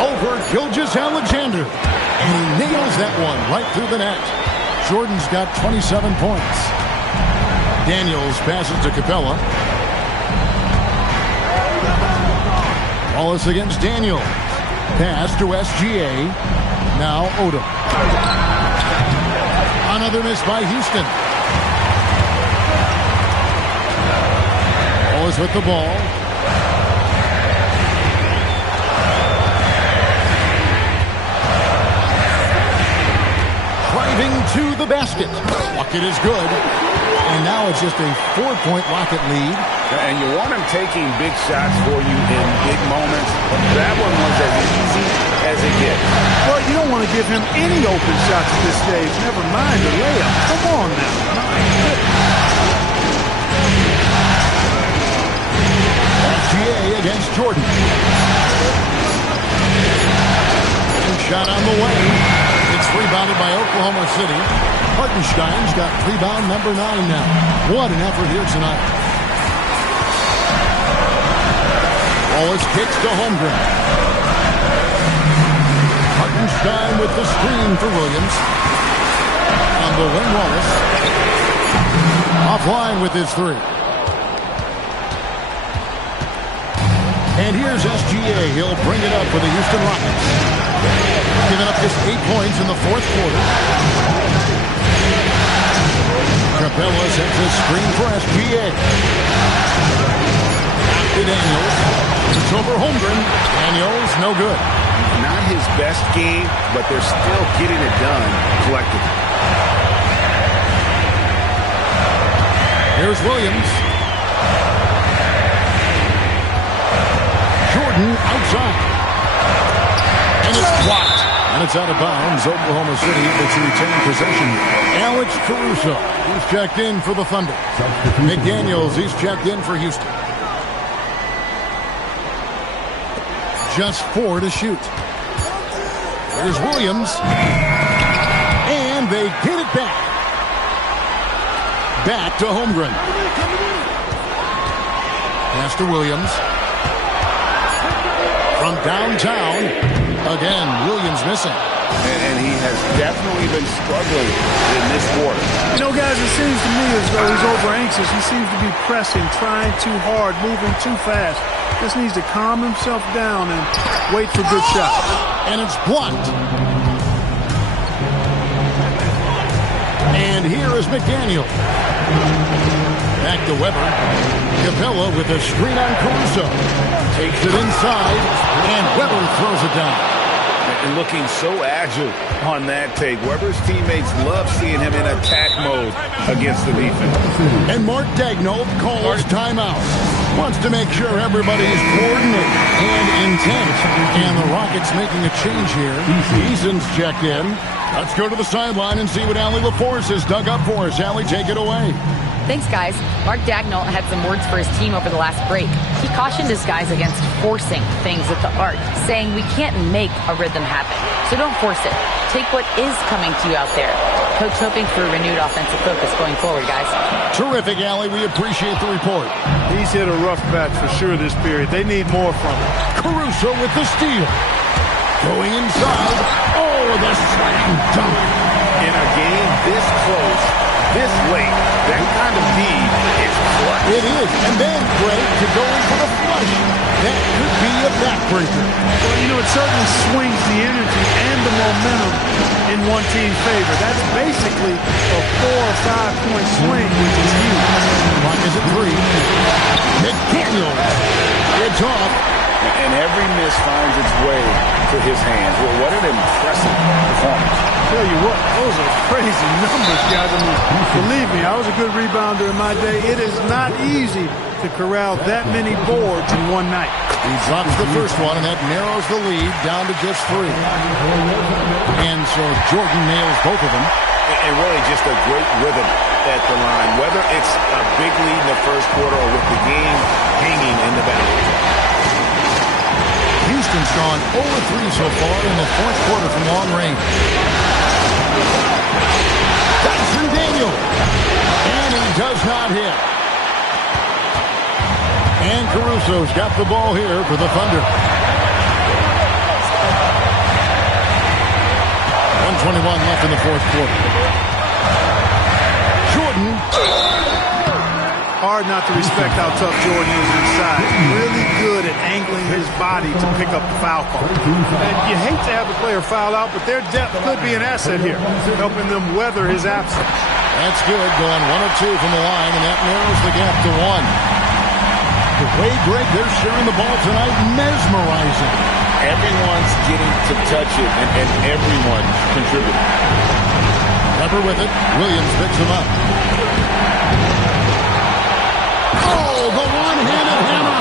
Over Gilgeous-Alexander. And he nails that one right through the net. Jordan's got 27 points. Daniels passes to Capella. Wallace against Daniel. Pass to SGA. Now Odom. Another miss by Houston. Wallace with the ball. Driving to the basket. Bucket is good. And now it's just a 4-point Rocket lead. And you want him taking big shots for you in big moments. That one was as easy as it gets. Well, you don't want to give him any open shots at this stage. Never mind the layup. Come on now. SGA against Jordan. And shot on the way. Rebounded by Oklahoma City. Hartenstein's got rebound number 9 now. What an effort here tonight. Wallace kicks to Holmgren. Hartenstein with the screen for Williams. On the wing, Wallace. Offline with his 3. And here's SGA. He'll bring it up for the Houston Rockets. Giving up just 8 points in the fourth quarter. Capella sets a screen for SGA. To Daniels. It's over Holmgren. Daniels, no good. Not his best game, but they're still getting it done collectively. Here's Williams. Jordan outside. And it's blocked. And it's out of bounds. Oklahoma City able to retain possession. Alex Caruso, he's checked in for the Thunder. McDaniels, he's checked in for Houston. Just 4 to shoot. Here's Williams. And they get it back. Back to Holmgren. Pass to Williams. From downtown. Again, Williams missing. And he has definitely been struggling in this quarter. You know, guys, it seems to me as though he's over-anxious. He seems to be pressing, trying too hard, moving too fast. Just needs to calm himself down and wait for good shots. And it's blocked. And here is McDaniel. Back to Weber. Capella with a screen on Caruso. Takes it inside, and Weber throws it down. And looking so agile on that take. Weber's teammates love seeing him in attack mode against the defense. And Mark Daigneault calls timeout. Wants to make sure everybody's coordinated and intent. And the Rockets making a change here. Eason's checked in. Let's go to the sideline and see what Allie LaForce has dug up for us. Allie, take it away. Thanks, guys. Mark Daigneault had some words for his team over the last break. He cautioned his guys against forcing things at the arc, saying we can't make a rhythm happen, so don't force it. Take what is coming to you out there. Coach hoping for a renewed offensive focus going forward, guys. Terrific, Allie. We appreciate the report. He's hit a rough patch for sure this period. They need more from him. Caruso with the steal. Going inside. Oh, the slam dunk. In a game this close, this late, that kind of need is clutch. It is. And then, Greg, to go in for the flush. That could be a backbreaker. Well, you know, it certainly swings the energy and the momentum in one team's favor. That's basically a 4 or 5 point swing, which is huge. Clock is at 3. McDaniel. It's off. And every miss finds its way to his hands. Well, what an impressive performance. Tell you what, those are crazy numbers, guys. I mean, believe me, I was a good rebounder in my day. It is not easy to corral that many boards in one night. He drops the first one, and that narrows the lead down to just 3. And so Jordan nails both of them. And really just a great rhythm at the line, whether it's a big lead in the first quarter or with the game hanging in the balance. Houston's gone 0-3 so far in the fourth quarter from long range. Dyson Daniel. And he does not hit. And Caruso's got the ball here for the Thunder. 1:21 left in the fourth quarter. Jordan. Hard not to respect how tough Jordan is inside. Really good at angling his body to pick up the foul call. And you hate to have the player foul out, but their depth could be an asset here, helping them weather his absence. That's good, going 1 of 2 from the line, and that narrows the gap to 1. The way, Greg, they're sharing the ball tonight, mesmerizing. Everyone's getting to touch it, and everyone's contributing. Pepper with it. Williams picks him up. Oh, the one-handed hammer.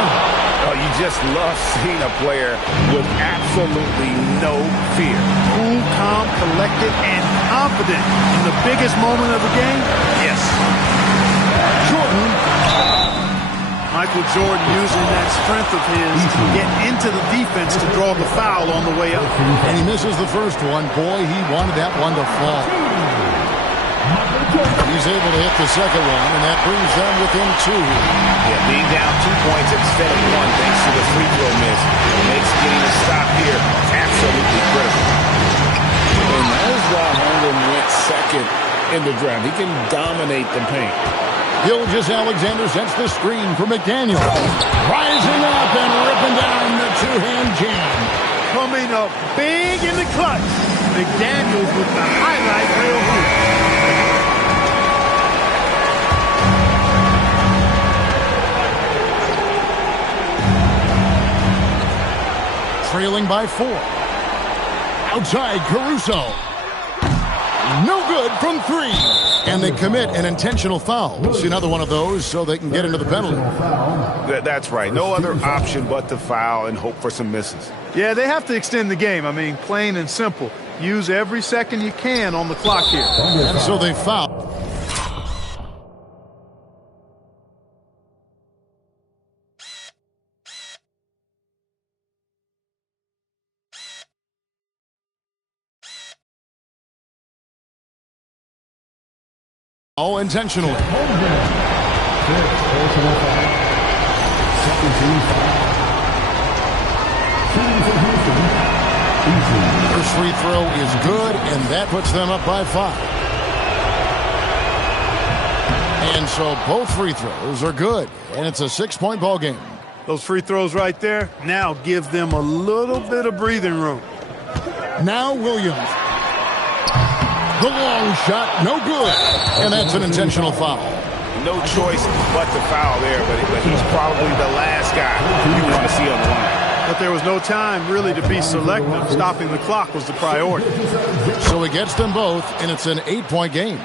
Oh, you just love seeing a player with absolutely no fear. Cool, calm, collected, and confident in the biggest moment of the game? Yes. Jordan. My Michael Jordan using that strength of his to get into the defense to draw the foul on the way up. And he misses the first one. Boy, he wanted that one to fall. He's able to hit the second one, and that brings them within 2. Yeah, being down 2 points instead of 1 thanks to the free throw miss makes getting a stop here absolutely critical. And that is why Holmgren went second in the draft. He can dominate the paint. Gilgeous-Alexander sets the screen for McDaniel. Rising up and ripping down the two-hand jam. Coming up big in the clutch. McDaniels with the highlight reel hoop. Trailing by 4. Outside, Caruso. No good from 3. And they commit an intentional foul. We'll see another one of those so they can get into the penalty. That's right. No other option but to foul and hope for some misses. Yeah, they have to extend the game. I mean, plain and simple. Use every second you can on the clock here. And so they foul. All intentionally. First free throw is good, and that puts them up by 5. And so both free throws are good, and it's a 6-point ball game. Those free throws right there now give them a little bit of breathing room. Now Williams. The long shot, no good. And that's an intentional foul. No choice but to foul there, but he's probably the last guy you want to see on the line. But there was no time really to be selective. Stopping the clock was the priority. So he gets them both, and it's an 8-point game.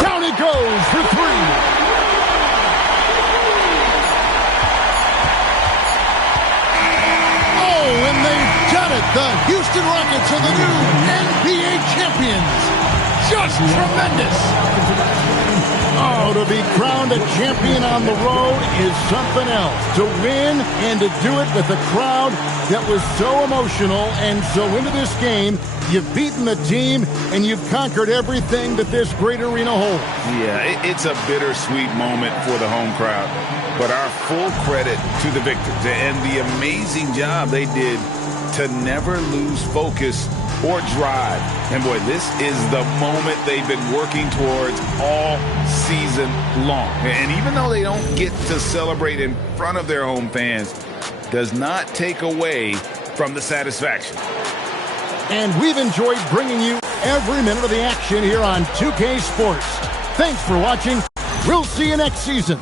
Down it goes for 3. And they've done it. The Houston Rockets are the new NBA champions. Just tremendous. Oh, to be crowned a champion on the road is something else. To win and to do it with a crowd that was so emotional and so into this game, you've beaten the team and you've conquered everything that this great arena holds. Yeah, it's a bittersweet moment for the home crowd. But our full credit to the victors and the amazing job they did to never lose focus or drive. And boy, this is the moment they've been working towards all season long. And even though they don't get to celebrate in front of their home fans, does not take away from the satisfaction. And we've enjoyed bringing you every minute of the action here on 2K Sports. Thanks for watching. We'll see you next season.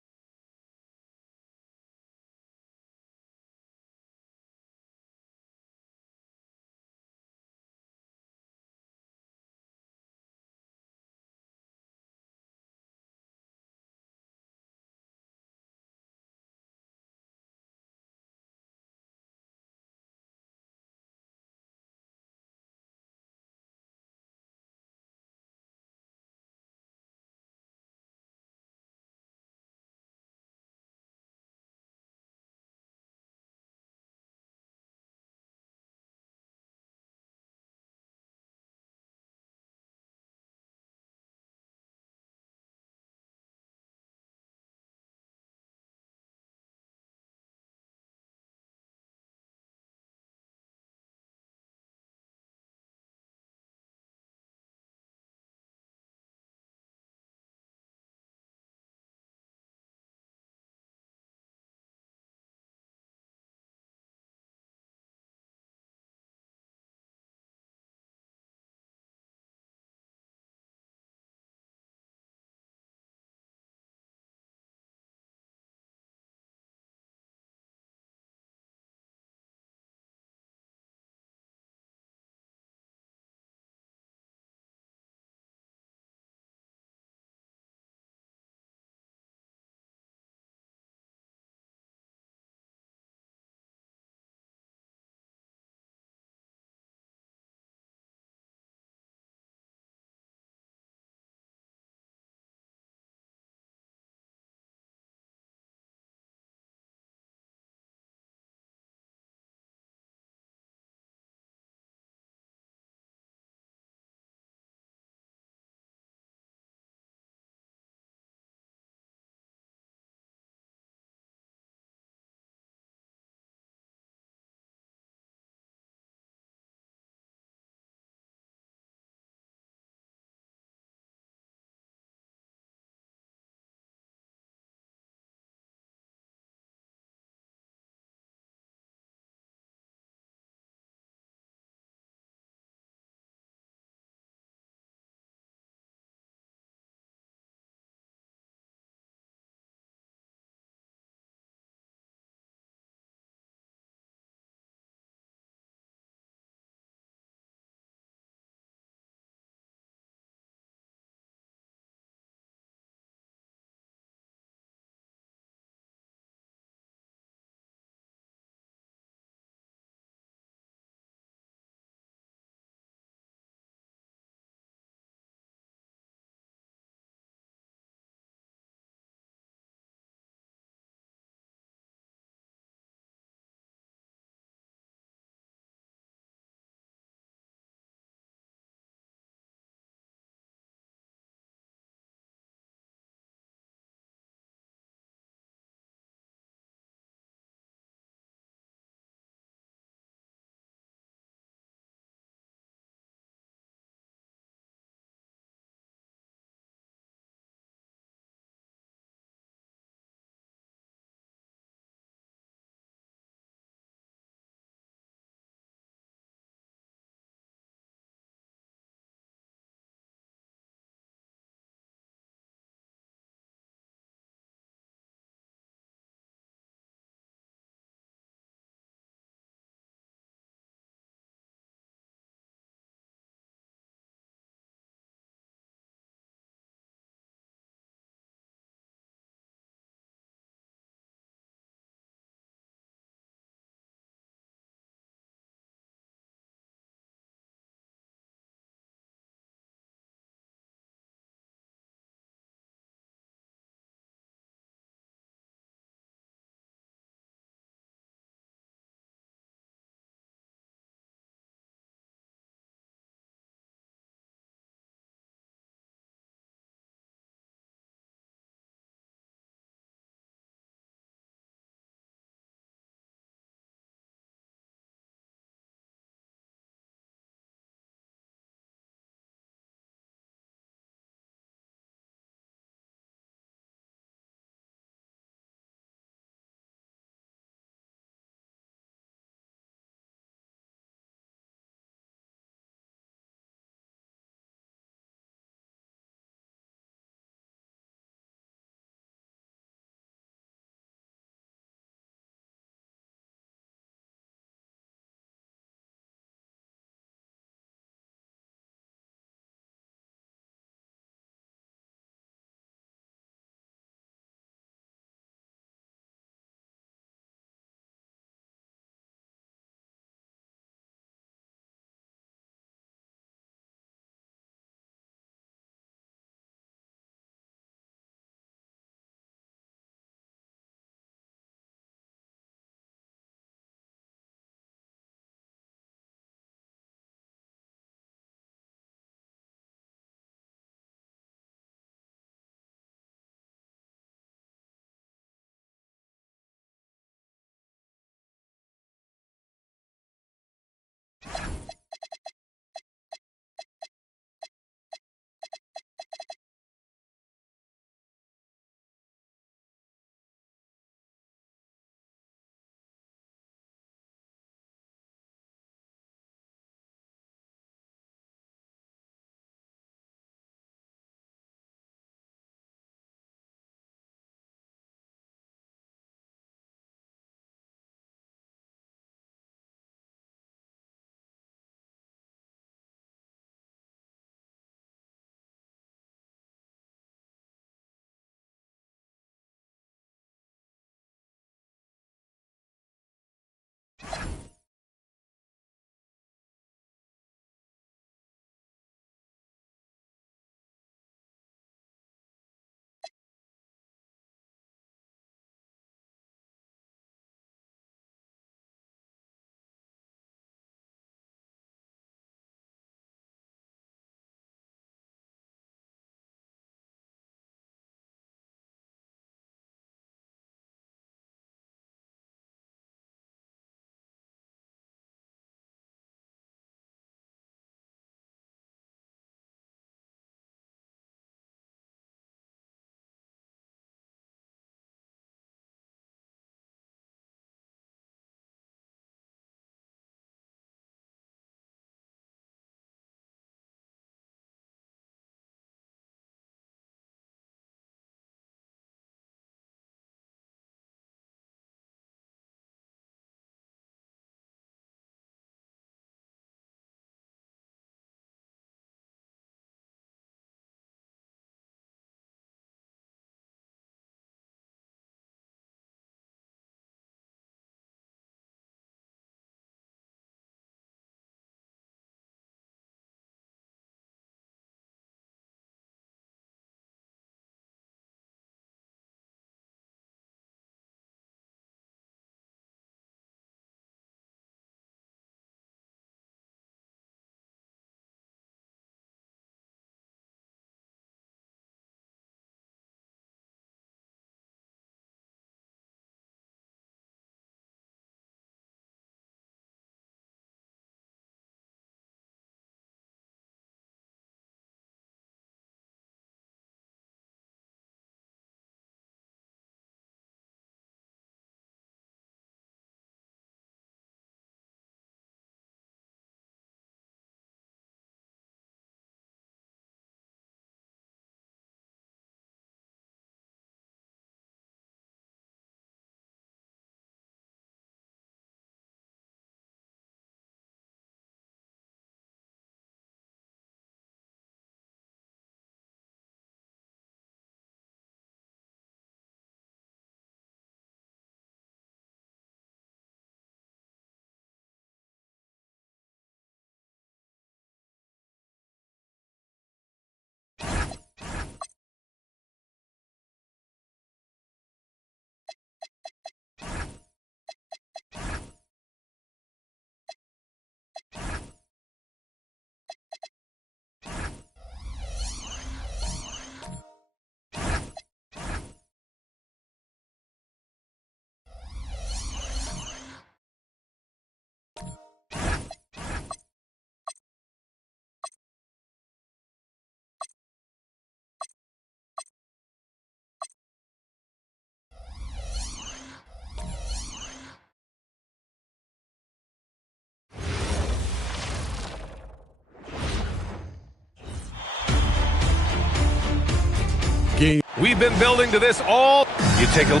We've been building to this all. You take a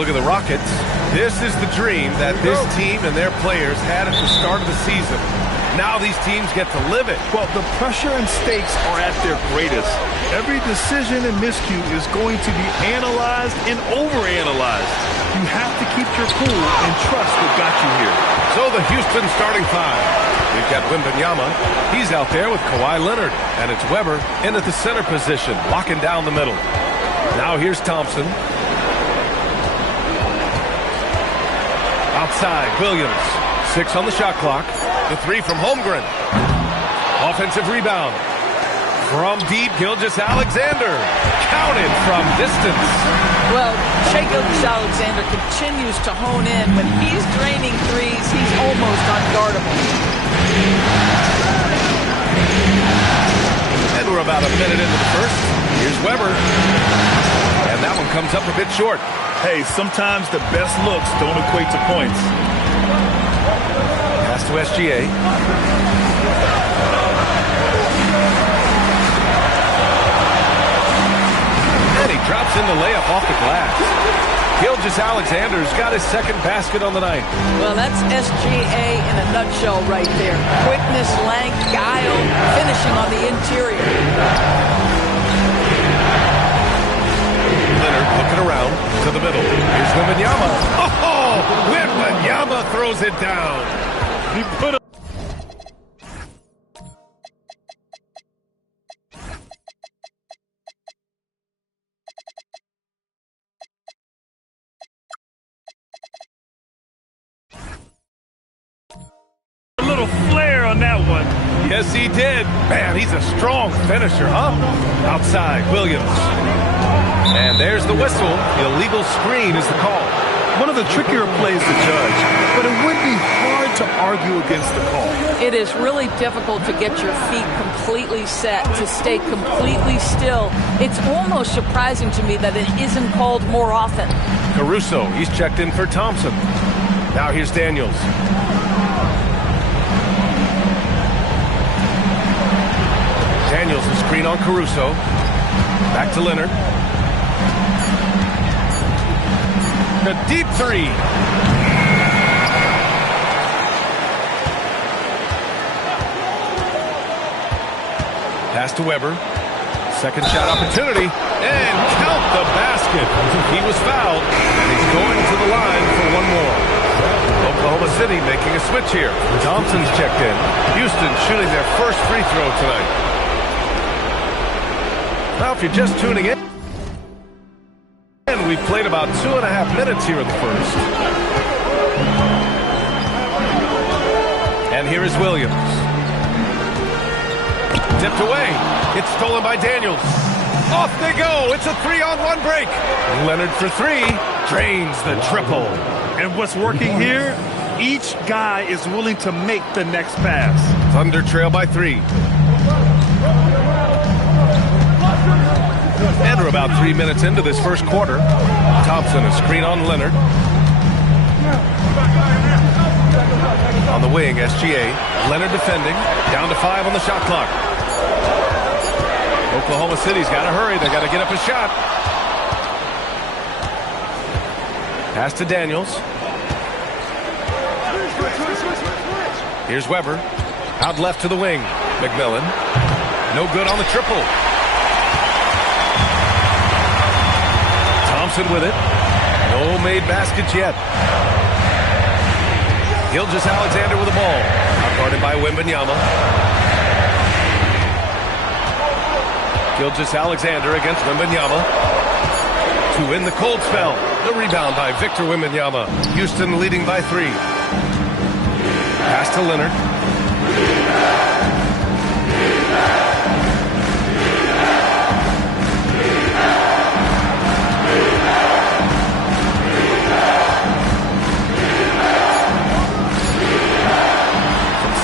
Look at the Rockets. This is the dream that this team and their players had at the start of the season. Now these teams get to live it. Well, the pressure and stakes are at their greatest. Every decision and miscue is going to be analyzed and overanalyzed. You have to keep your cool and trust what got you here. So the Houston starting five. We've got Wembanyama. He's out there with Kawhi Leonard. And it's Weber in at the center position, locking down the middle. Now here's Thompson. Outside, Williams. 6 on the shot clock. The 3 from Holmgren. Offensive rebound. From deep, Gilgeous-Alexander. Counted from distance. Well, Shai Gilgeous-Alexander continues to hone in. When he's draining threes, he's almost unguardable. And we're about a minute into the first. Here's Weber. And that one comes up a bit short. Hey, sometimes the best looks don't equate to points. Pass to SGA. And he drops in the layup off the glass. Gilgeous-Alexander's got his second basket on the night. Well, that's SGA in a nutshell right there. Quickness, length, guile, finishing on the interior. Leonard looking around to the middle. Here's Wembanyama. Oh, Wembanyama throws it down. He put a little flair on that one. Yes, he did. Man, he's a strong finisher, huh? Outside, Williams. And there's the whistle. Illegal screen is the call. One of the trickier plays to judge, but it would be hard to argue against the call. It is really difficult to get your feet completely set, to stay completely still. It's almost surprising to me that it isn't called more often. Caruso, he's checked in for Thompson. Now here's Daniels. Daniels will screen on Caruso. Back to Leonard. A deep 3. Pass to Weber. Second shot opportunity. And count the basket. He was fouled. And he's going to the line for one more. Oklahoma City making a switch here. Thompson's checked in. Houston shooting their first free throw tonight. Now, if you're just tuning in, we've played about 2.5 minutes here in the first. And here is Williams. Tipped away. It's stolen by Daniels. Off they go. It's a 3-on-1 break. Leonard for 3. Drains the triple. And what's working here, each guy is willing to make the next pass. Thunder trail by 3. And we're about 3 minutes into this first quarter. Thompson, a screen on Leonard. On the wing, SGA. Leonard defending. Down to 5 on the shot clock. Oklahoma City's got to hurry. They got to get up a shot. Pass to Daniels. Here's Weber. Out left to the wing. McMillan. No good on the triple. Thompson with it. No made baskets yet. Gilgeous-Alexander with the ball. Guarded by Wembanyama. Gilgeous-Alexander against Wembanyama. To win the cold spell. The rebound by Victor Wembanyama. Houston leading by 3. Pass to Leonard.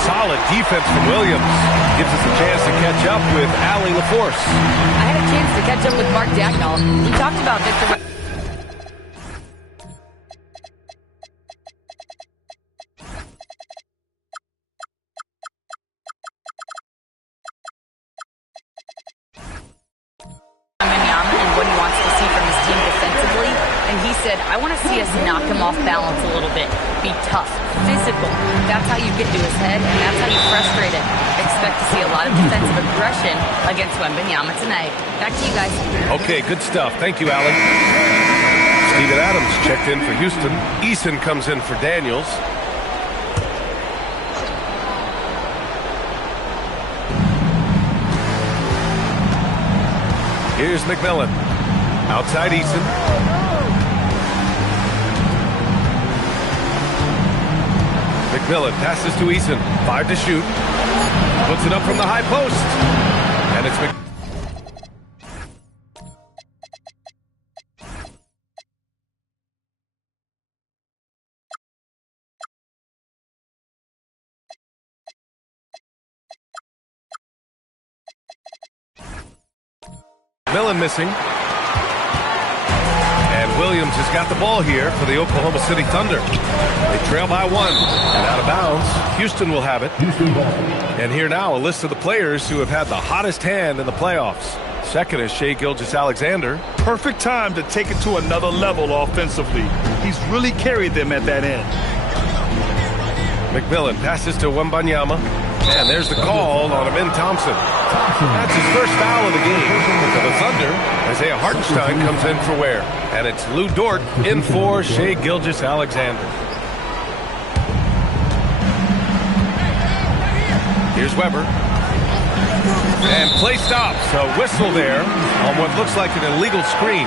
Solid defense from Williams. Gives us a chance to catch up with Allie LaForce. I had a chance to catch up with Mark Dagnall. We talked about Victor. And what he wants to see from his team defensively, and he said, I want to see us knock him off balance a little bit. Be tough, physical. That's how you get to his head, and that's how you frustrate him. Expect to see a lot of defensive aggression against Wembanyama tonight. Back to you guys. Okay, good stuff. Thank you, Allie. Steven Adams checked in for Houston. Eason comes in for Daniels. Here's McMillan. Outside Eason. McMillan passes to Eason. 5 to shoot. Puts it up from the high post. And it's McMillan missing. And Williams has got the ball here for the Oklahoma City Thunder. They trail by 1 and out of bounds. Houston will have it. And here now a list of the players who have had the hottest hand in the playoffs. Second is Shai Gilgeous-Alexander. Perfect time to take it to another level offensively. He's really carried them at that end. McMillan passes to Wembanyama. And there's the call on Amin Thompson. That's his first foul of the game. For the Thunder, Isaiah Hartenstein comes in for Ware. And it's Lou Dort in for Shai Gilgeous-Alexander. Here's Weber. And play stops. A whistle there on what looks like an illegal screen.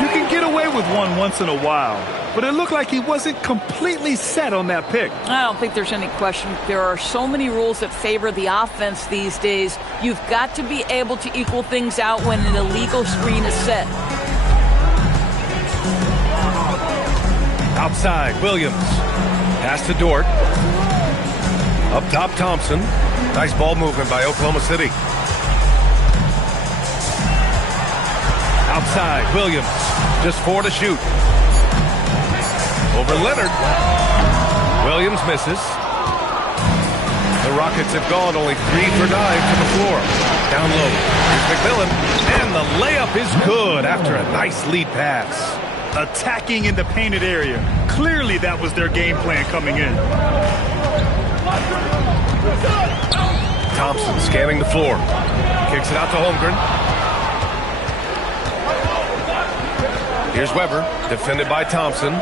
You can get away with one once in a while, but it looked like he wasn't completely set on that pick. I don't think there's any question. There are so many rules that favor the offense these days. You've got to be able to equal things out when an illegal screen is set. Outside, Williams. Pass to Dort. Up top, Thompson. Nice ball movement by Oklahoma City. Outside, Williams. Just 4 to shoot. Over Leonard. Williams misses. The Rockets have gone only 3 for 9 to the floor. Down low. Here's McMillan. And the layup is good after a nice lead pass. Attacking in the painted area. Clearly that was their game plan coming in. Thompson scanning the floor. Kicks it out to Holmgren. Here's Weber, defended by Thompson.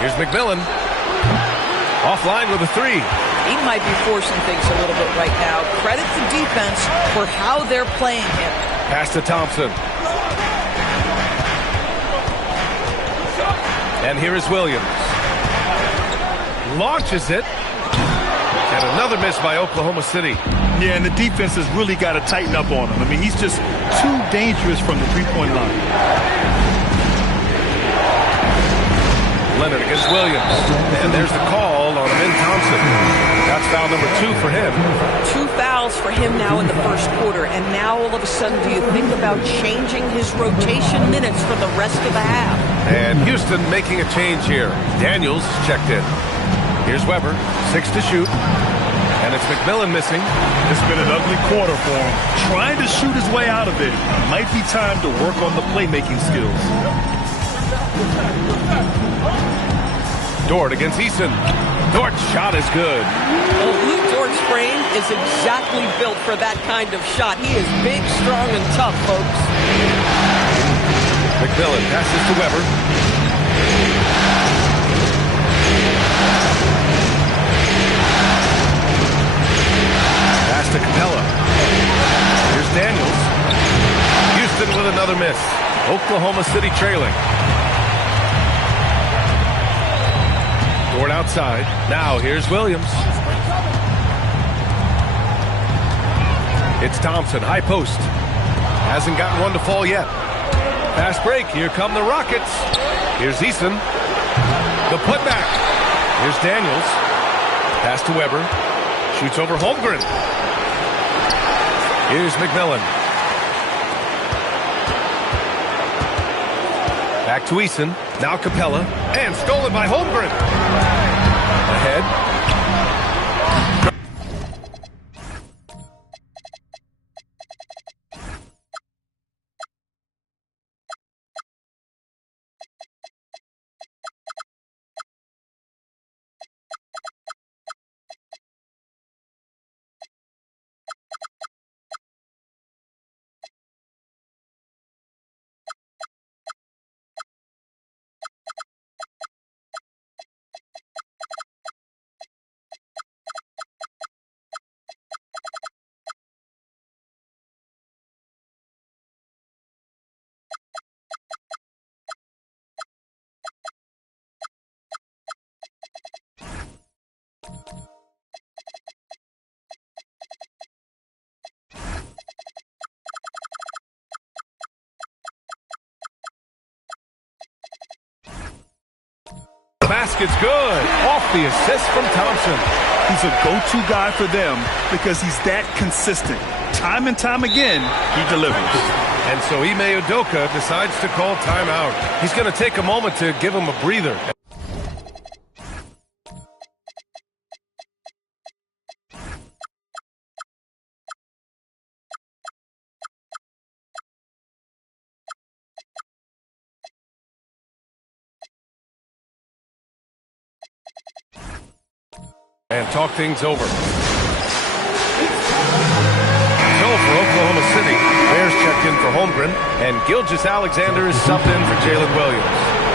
Here's McMillan. Offline with a 3. He might be forcing things a little bit right now. Credit the defense for how they're playing him. Pass to Thompson. And here is Williams. Launches it. And another miss by Oklahoma City. Yeah, and the defense has really got to tighten up on him. I mean, he's just too dangerous from the three-point line. Leonard against Williams. And there's the call on Amin Thompson. That's foul number 2 for him. 2 fouls for him now in the first quarter. And now all of a sudden, do you think about changing his rotation minutes for the rest of the half? And Houston making a change here. Daniels checked in. Here's Weber, 6 to shoot. And it's McMillan missing. It's been an ugly quarter for him. Trying to shoot his way out of it. Might be time to work on the playmaking skills. Dort against Eason. Dort's shot is good. Well, Lou Dort's frame is exactly built for that kind of shot. He is big, strong, and tough, folks. McMillan passes to Weber. Pass to Capella. Here's Daniels. Houston with another miss. Oklahoma City trailing. Dort outside. Now here's Williams. It's Thompson, high post. Hasn't gotten one to fall yet. Fast break. Here come the Rockets. Here's Eason. The putback. Here's Daniels. Pass to Weber. Shoots over Holmgren. Here's McMillan. Back to Eason. Now Capella. And stolen by Holmgren. Ahead. basket's good. Off the assist from Thompson. He's a go-to guy for them because he's that consistent. Time and time again, he delivers. And so Ime Udoka decides to call timeout. He's going to take a moment to give him a breather. And talk things over. So for Oklahoma City, Bears checked in for Holmgren, and Gilgeous-Alexander is subbed in for Jalen Williams.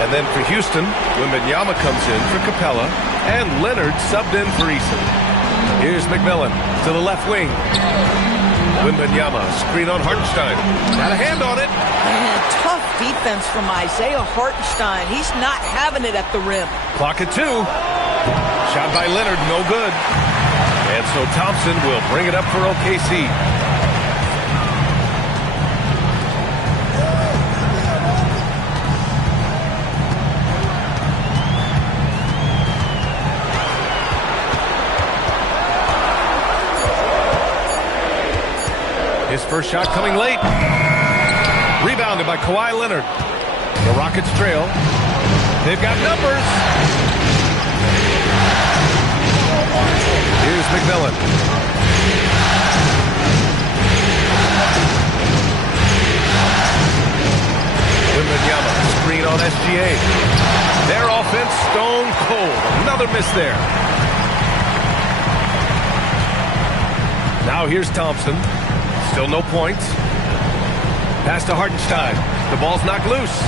And then for Houston, Wembanyama comes in for Capella, and Leonard subbed in for Eason. Here's McMillan to the left wing. Wembanyama, screen on Hartenstein. Got a hand on it. Man, tough defense from Isaiah Hartenstein. He's not having it at the rim. Clock at 2. Shot by Leonard, no good. And so Thompson will bring it up for OKC. His first shot coming late. Rebounded by Kawhi Leonard. The Rockets trail. They've got numbers. Here's McMillan. Wembanyama, screen on SGA. Their offense stone cold. Another miss there. Now here's Thompson. Still no points. Pass to Hartenstein. The ball's knocked loose.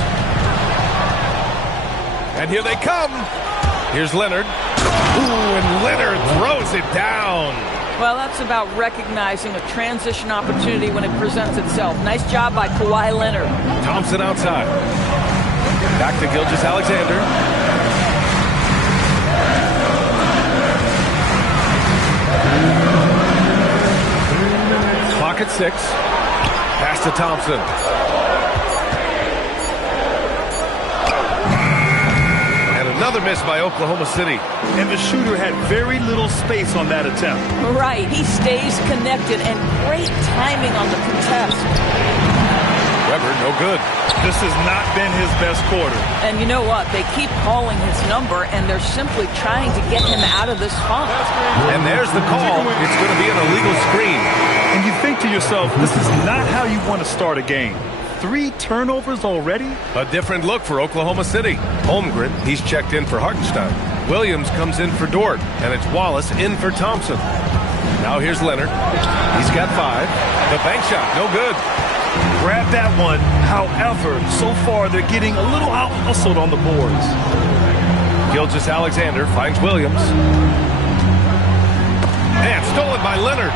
And here they come. Here's Leonard. Ooh, and Leonard throws it down. Well, that's about recognizing a transition opportunity when it presents itself. Nice job by Kawhi Leonard. Thompson outside. Back to Gilgeous-Alexander. Clock at 6. Pass to Thompson. Another miss by Oklahoma City. And the shooter had very little space on that attempt. Right. He stays connected and great timing on the contest. Webber, no good. This has not been his best quarter. And you know what? They keep calling his number, and they're simply trying to get him out of this funk. And there's the call. It's going to be an illegal screen. And you think to yourself, this is not how you want to start a game. 3 turnovers already? A different look for Oklahoma City. Holmgren, he's checked in for Hartenstein. Williams comes in for Dort, and it's Wallace in for Thompson. Now here's Leonard. He's got 5. The bank shot, no good. Grab that one. However, so far they're getting a little out-hustled on the boards. Gilgeous-Alexander finds Williams. And stolen by Leonard.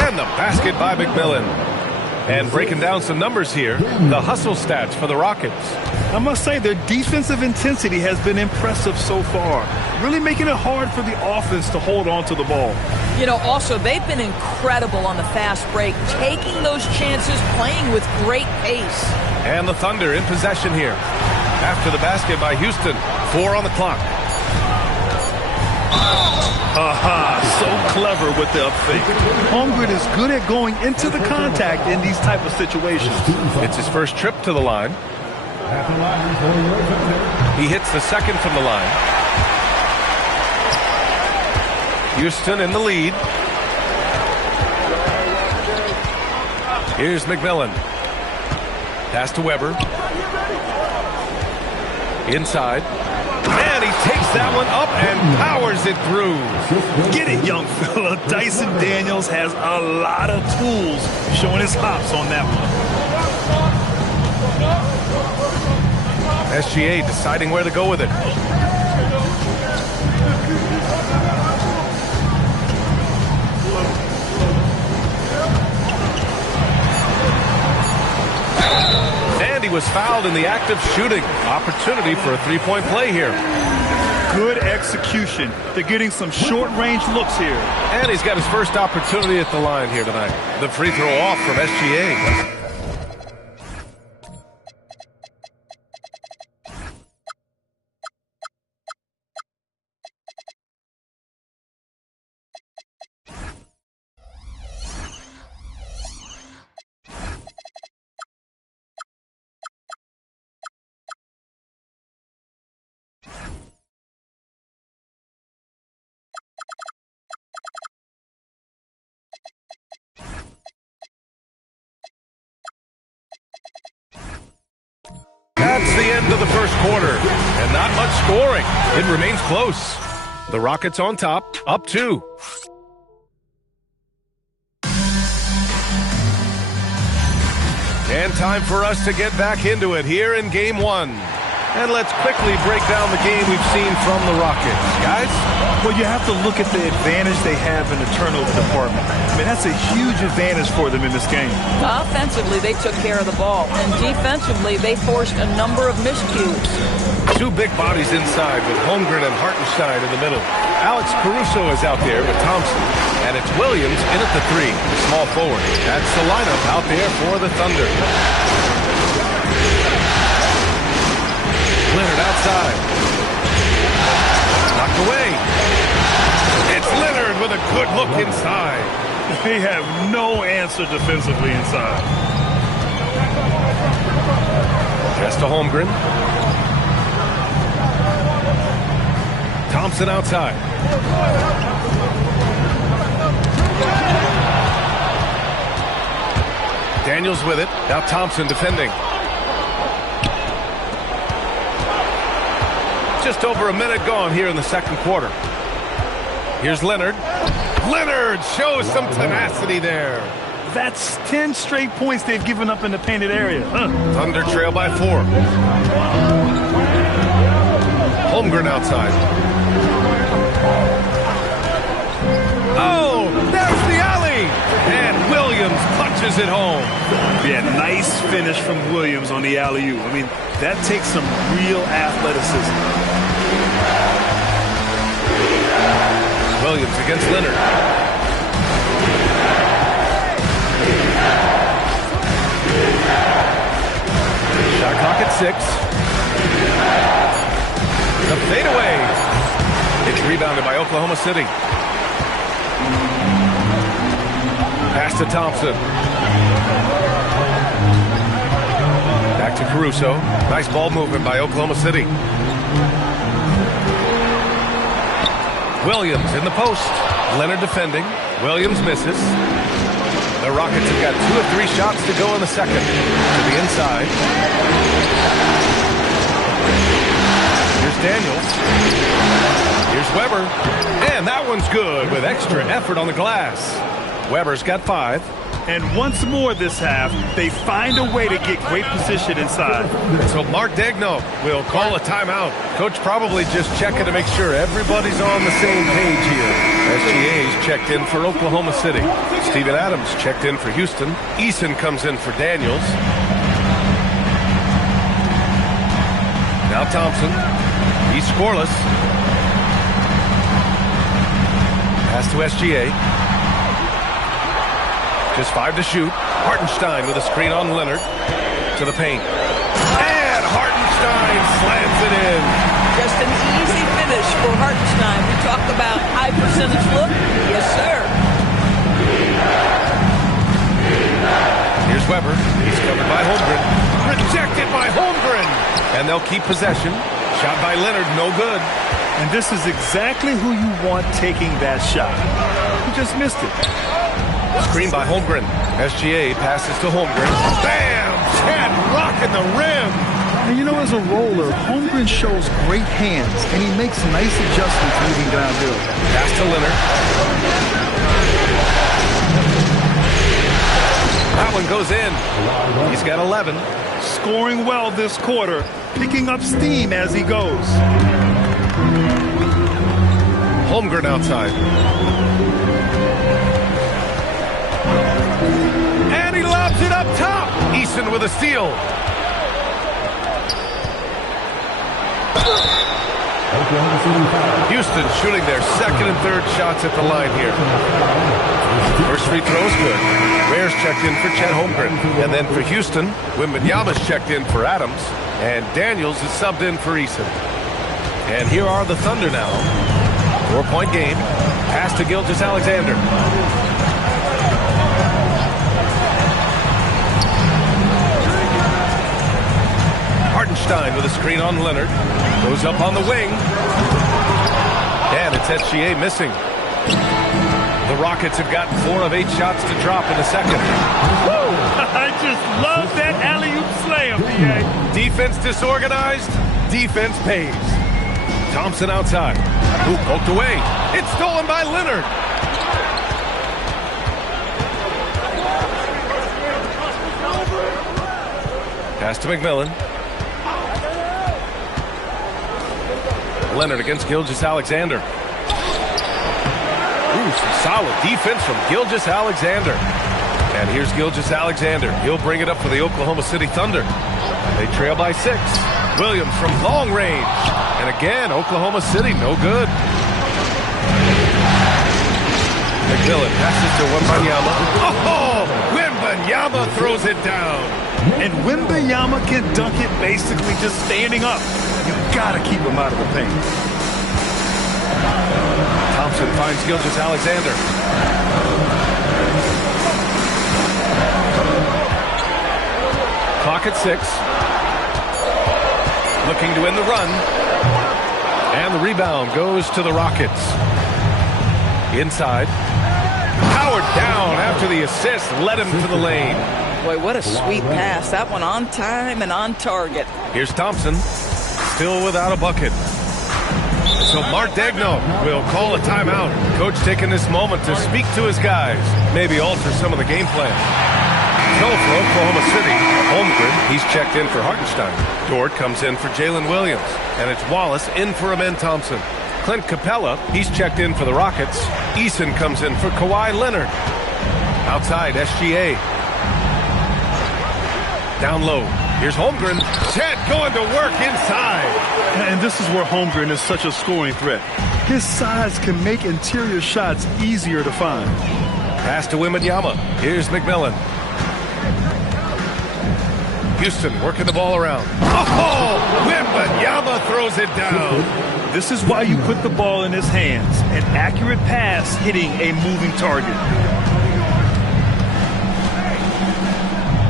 And the basket by McMillan. And breaking down some numbers here, the hustle stats for the Rockets. I must say their defensive intensity has been impressive so far, really making it hard for the offense to hold on to the ball. You know, also, they've been incredible on the fast break, taking those chances, playing with great pace. And the Thunder in possession here. After the basket by Houston, 4 on the clock. Aha, so clever with the up fake. Holmgren is good at going into the contact in these type of situations. It's his first trip to the line. He hits the second from the line. Houston in the lead. Here's McMillan. Pass to Webber. Inside. And he takes that one up and powers it through. Get it, young fella. Dyson Daniels has a lot of tools, showing his hops on that one. SGA deciding where to go with it. And he was fouled in the act of shooting. Opportunity for a three-point play here. Good execution. They're getting some short-range looks here. And he's got his first opportunity at the line here tonight. The free throw off from SGA. That's the end of the first quarter, and not much scoring. It remains close. The Rockets on top, up 2. And time for us to get back into it here in Game 1. And let's quickly break down the game we've seen from the Rockets. Guys? Well, you have to look at the advantage they have in the turnover department. I mean, that's a huge advantage for them in this game. Offensively, they took care of the ball. And defensively, they forced a number of miscues. 2 big bodies inside with Holmgren and Hartenstein in the middle. Alex Caruso is out there with Thompson. And it's Williams in at the 3, small forward. That's the lineup out there for the Thunder. Leonard outside. Knocked away. It's Leonard with a good look inside. They have no answer defensively inside. Pass to Holmgren. Thompson outside. Daniels with it. Now Thompson defending. Just over a minute gone here in the second quarter. Here's Leonard. Leonard shows some tenacity there. That's 10 straight points they've given up in the painted area. Thunder trail by 4. Holmgren outside. Oh, there's the alley. And Williams punches it home. Yeah, nice finish from Williams on the alley-oop. I mean, that takes some real athleticism. Williams against Leonard. Shot clock at 6. The fadeaway. It's rebounded by Oklahoma City. Pass to Thompson. Back to Caruso. Nice ball movement by Oklahoma City. Williams in the post. Leonard defending. Williams misses. The Rockets have got 2 of 3 shots to go in the second. To the inside. Here's Daniels. Here's Weber. And that one's good with extra effort on the glass. Weber's got 5. And once more this half, they find a way to get great position inside. So Mark Daigneault will call a timeout. Coach probably just checking to make sure everybody's on the same page here. SGA's checked in for Oklahoma City. Steven Adams checked in for Houston. Eason comes in for Daniels. Now Thompson. He's scoreless. Pass to SGA. Just 5 to shoot. Hartenstein with a screen on Leonard. To the paint. And Hartenstein slams it in. Just an easy finish for Hartenstein. We talked about high percentage look. Yes, sir. Here's Weber. He's covered by Holmgren. Rejected by Holmgren. And they'll keep possession. Shot by Leonard, no good. And this is exactly who you want taking that shot. He just missed it. Screen by Holmgren. SGA passes to Holmgren. Bam! Chad rocking the rim. And you know, as a roller, Holmgren shows great hands, and he makes nice adjustments moving downhill. Pass to Leonard. That one goes in. He's got 11. Scoring well this quarter, picking up steam as he goes. Holmgren outside. And he lobs it up top. Eason with a steal. Houston shooting their second and third shots at the line here. First free throw is good. Ware's checked in for Chet Holmgren. And then for Houston, Wembanyama's checked in for Adams. And Daniels is subbed in for Eason. And here are the Thunder now. 4-point game. Pass to Gilgeous-Alexander. Hartenstein with a screen on Leonard. Goes up on the wing. And it's SGA missing. The Rockets have gotten 4 of 8 shots to drop in the second. Woo! I just love that alley-oop slam, B.A. Defense disorganized, defense pays. Thompson outside. Ooh, poked away. It's stolen by Leonard. Pass to McMillan. Leonard against Gilgeous-Alexander. Ooh, some solid defense from Gilgeous-Alexander. And here's Gilgeous-Alexander. He'll bring it up for the Oklahoma City Thunder. They trail by 6. Williams from long range. And again, Oklahoma City, no good. McMillan passes to Wembanyama. Oh, Wembanyama throws it down. And Wembanyama can dunk it basically just standing up. You gotta keep him out of the paint. Thompson finds Gilgeous-Alexander. Clock at 6. Looking to end the run. And the rebound goes to the Rockets. Inside. Howard down after the assist. Led him to the lane. Boy, what a sweet pass. That one on time and on target. Here's Thompson. Still without a bucket. So Mark Daigneault will call a timeout. Coach taking this moment to speak to his guys. Maybe alter some of the game plan. So for Oklahoma City, Holmgren, he's checked in for Hartenstein. Dort comes in for Jalen Williams. And it's Wallace in for Amen Thompson. Clint Capella, he's checked in for the Rockets. Eason comes in for Kawhi Leonard. Outside, SGA. Down low. Here's Holmgren. Chet going to work inside. And this is where Holmgren is such a scoring threat. His size can make interior shots easier to find. Pass to Wembanyama. Here's McMillan. Houston working the ball around. Oh, Wembanyama throws it down. This is why you put the ball in his hands. An accurate pass hitting a moving target.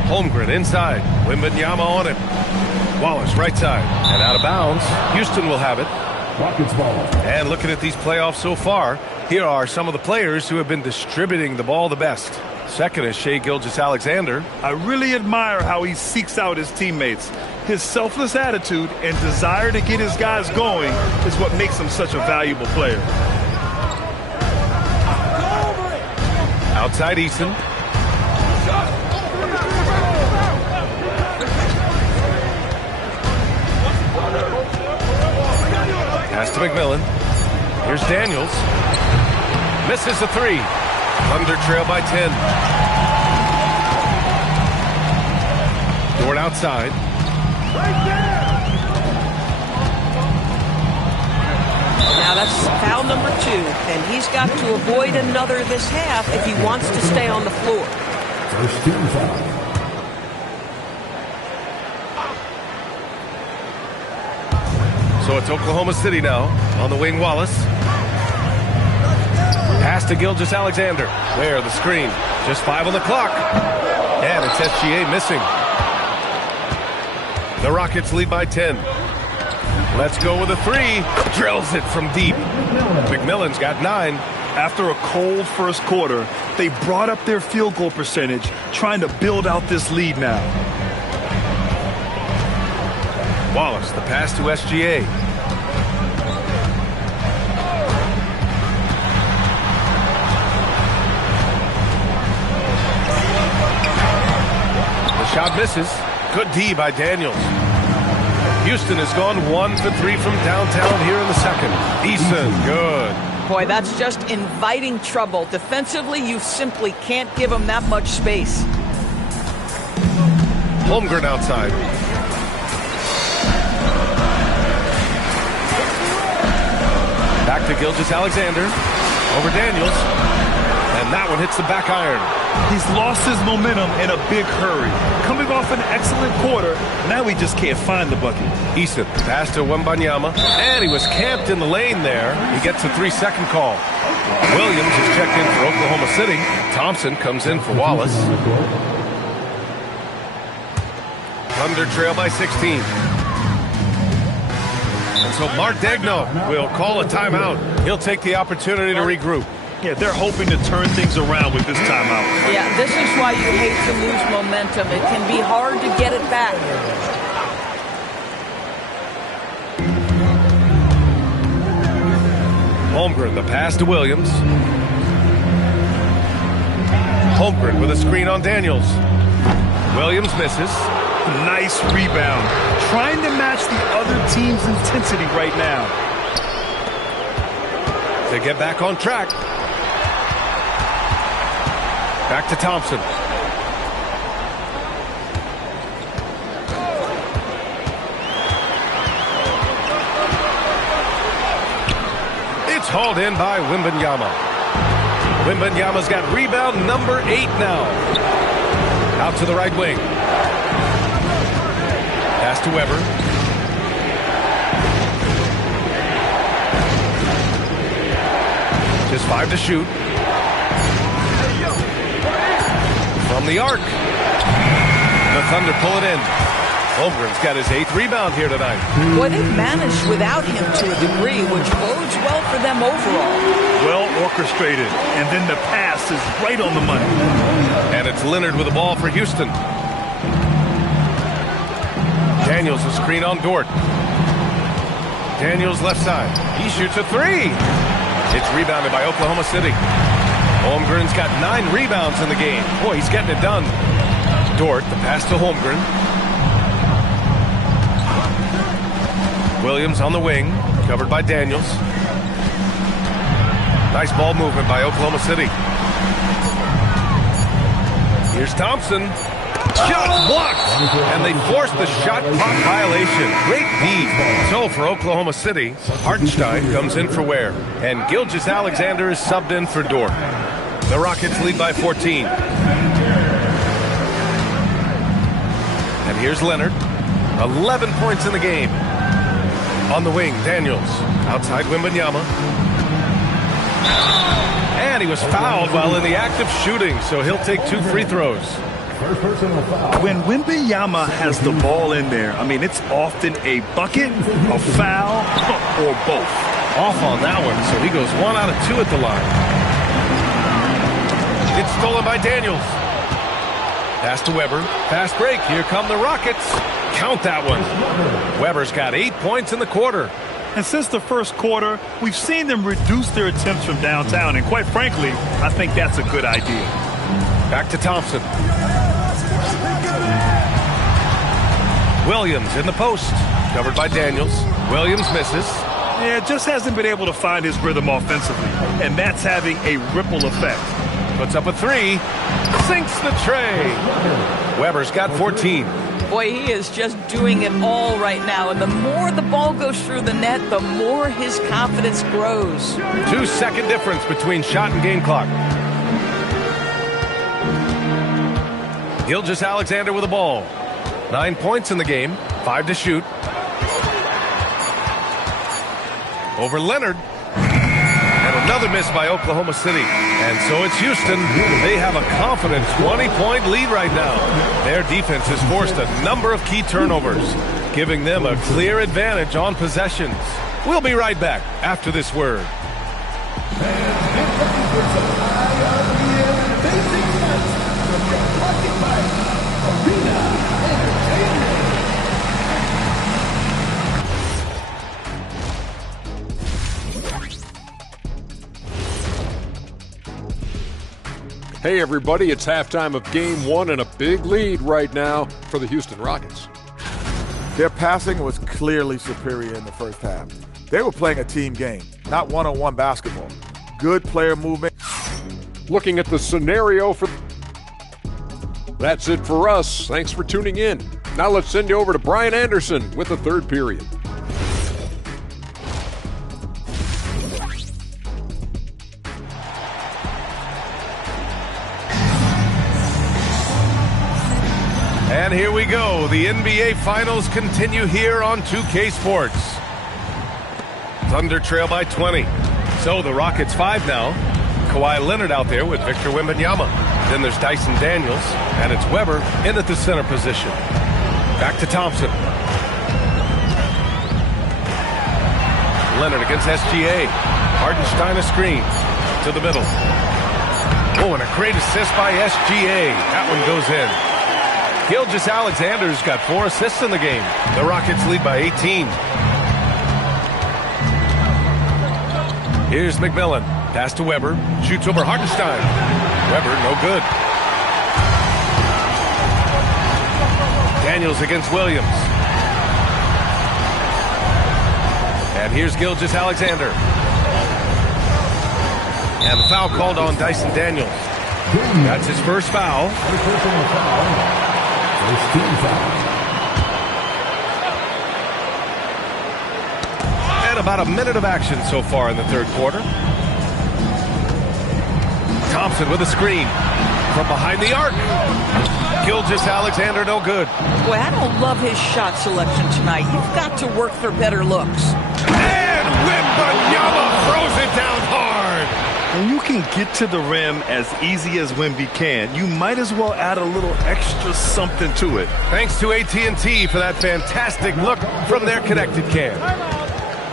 Holmgren inside. Wembanyama on it. Wallace right side. And out of bounds. Houston will have it. Rockets ball. And looking at these playoffs so far, here are some of the players who have been distributing the ball the best. Second is Shai Gilgeous-Alexander. I really admire how he seeks out his teammates. His selfless attitude and desire to get his guys going is what makes him such a valuable player. Outside Eason. Pass to McMillan. Here's Daniels. Misses the 3. Thunder trail by 10. Dort outside. Now that's foul number 2, and he's got to avoid another this half if he wants to stay on the floor. First team foul. So it's Oklahoma City now. On the wing, Wallace. Pass to Gilgeous-Alexander. There, the screen. Just 5 on the clock. And it's SGA missing. The Rockets lead by 10. Let's go with a 3. Drills it from deep. McMillan's got 9. After a cold first quarter, they brought up their field goal percentage, trying to build out this lead now. Wallace, the pass to SGA. The shot misses. Good D by Daniels. Houston has gone 1 for 3 from downtown here in the second. Eason, good. Boy, that's just inviting trouble. Defensively, you simply can't give him that much space. Holmgren outside. Back to Gilgeous-Alexander. Over Daniels. And that one hits the back iron. He's lost his momentum in a big hurry. Coming off an excellent quarter, now he just can't find the bucket. Eason, pass to Wembanyama. And he was camped in the lane there. He gets a 3-second call. Williams is checked in for Oklahoma City. Thompson comes in for Wallace. Thunder trail by 16. And so Mark Daigneault will call a timeout. He'll take the opportunity to regroup. Yeah, they're hoping to turn things around with this timeout. Yeah, this is why you hate to lose momentum. It can be hard to get it back. Holmgren, the pass to Williams. Holmgren with a screen on Daniels. Williams misses. Nice rebound. Trying to match the other team's intensity right now. They get back on track. Back to Thompson. It's hauled in by Wembanyama. Wembanyama's got rebound number 8 now. Out to the right wing. Pass to Weber. Just 5 to shoot. From the arc. The Thunder pull it in. Holmgren's got his 8th rebound here tonight. Boy, they've managed without him to a degree, which bodes well for them overall. Well orchestrated. And then the pass is right on the money. And it's Leonard with the ball for Houston. Daniels a screen on Dort. Daniels left side. He shoots a 3. It's rebounded by Oklahoma City. Holmgren's got 9 rebounds in the game. Boy, he's getting it done. Dort, the pass to Holmgren. Williams on the wing, covered by Daniels. Nice ball movement by Oklahoma City. Here's Thompson. Shot blocked, and they forced the shot clock violation. Great D. So for Oklahoma City, Hartenstein comes in for Ware, and Gilgeous-Alexander is subbed in for Dort. The Rockets lead by 14. And here's Leonard. 11 points in the game. On the wing, Daniels. Outside Wembanyama. And he was fouled while in the act of shooting, so he'll take 2 free throws. When Wembanyama has the ball in there, I mean, it's often a bucket, a foul, or both. Off on that one, so he goes 1 out of 2 at the line. It's stolen by Daniels. Pass to Weber. Fast break. Here come the Rockets. Count that one. Weber's got 8 points in the quarter. And since the first quarter, we've seen them reduce their attempts from downtown. And quite frankly, I think that's a good idea. Back to Thompson. Williams in the post. Covered by Daniels. Williams misses. Yeah, just hasn't been able to find his rhythm offensively. And that's having a ripple effect. Puts up a 3. Sinks the tray. Weber's got 14. Boy, he is just doing it all right now. And the more the ball goes through the net, the more his confidence grows. 2-second difference between shot and game clock. Gilgeous-Alexander with the ball. 9 points in the game. 5 to shoot. Over Leonard. And another miss by Oklahoma City. And so it's Houston. They have a confident 20-point lead right now. Their defense has forced a number of key turnovers, giving them a clear advantage on possessions. We'll be right back after this word. Hey everybody, it's halftime of Game 1 and a big lead right now for the Houston Rockets. Their passing was clearly superior in the first half. They were playing a team game, not one-on-one basketball. Good player movement. Looking at the scenario for... That's it for us. Thanks for tuning in. Now let's send you over to Brian Anderson with the third period. And here we go. The NBA Finals continue here on 2K Sports. Thunder trail by 20. So the Rockets 5 now. Kawhi Leonard out there with Victor Wembanyama. Then there's Dyson Daniels, and it's Weber in at the center position. Back to Thompson. Leonard against SGA. Hartenstein a screen. to the middle. Oh, and a great assist by SGA. That one goes in. Gilgeous-Alexander's got 4 assists in the game. The Rockets lead by 18. Here's McMillan. Pass to Weber. Shoots over Hartenstein. Weber, no good. Daniels against Williams. And here's Gilgeous-Alexander. And the foul called on Dyson Daniels. That's his first foul. First team foul. And about a minute of action so far in the third quarter. Thompson with a screen from behind the arc. Gilgeous-Alexander, no good. Boy, I don't love his shot selection tonight. You've got to work for better looks. And Wembanyama throws it down hard. When you can get to the rim as easy as Wemby can, you might as well add a little extra something to it. Thanks to AT&T for that fantastic look from their connected cam.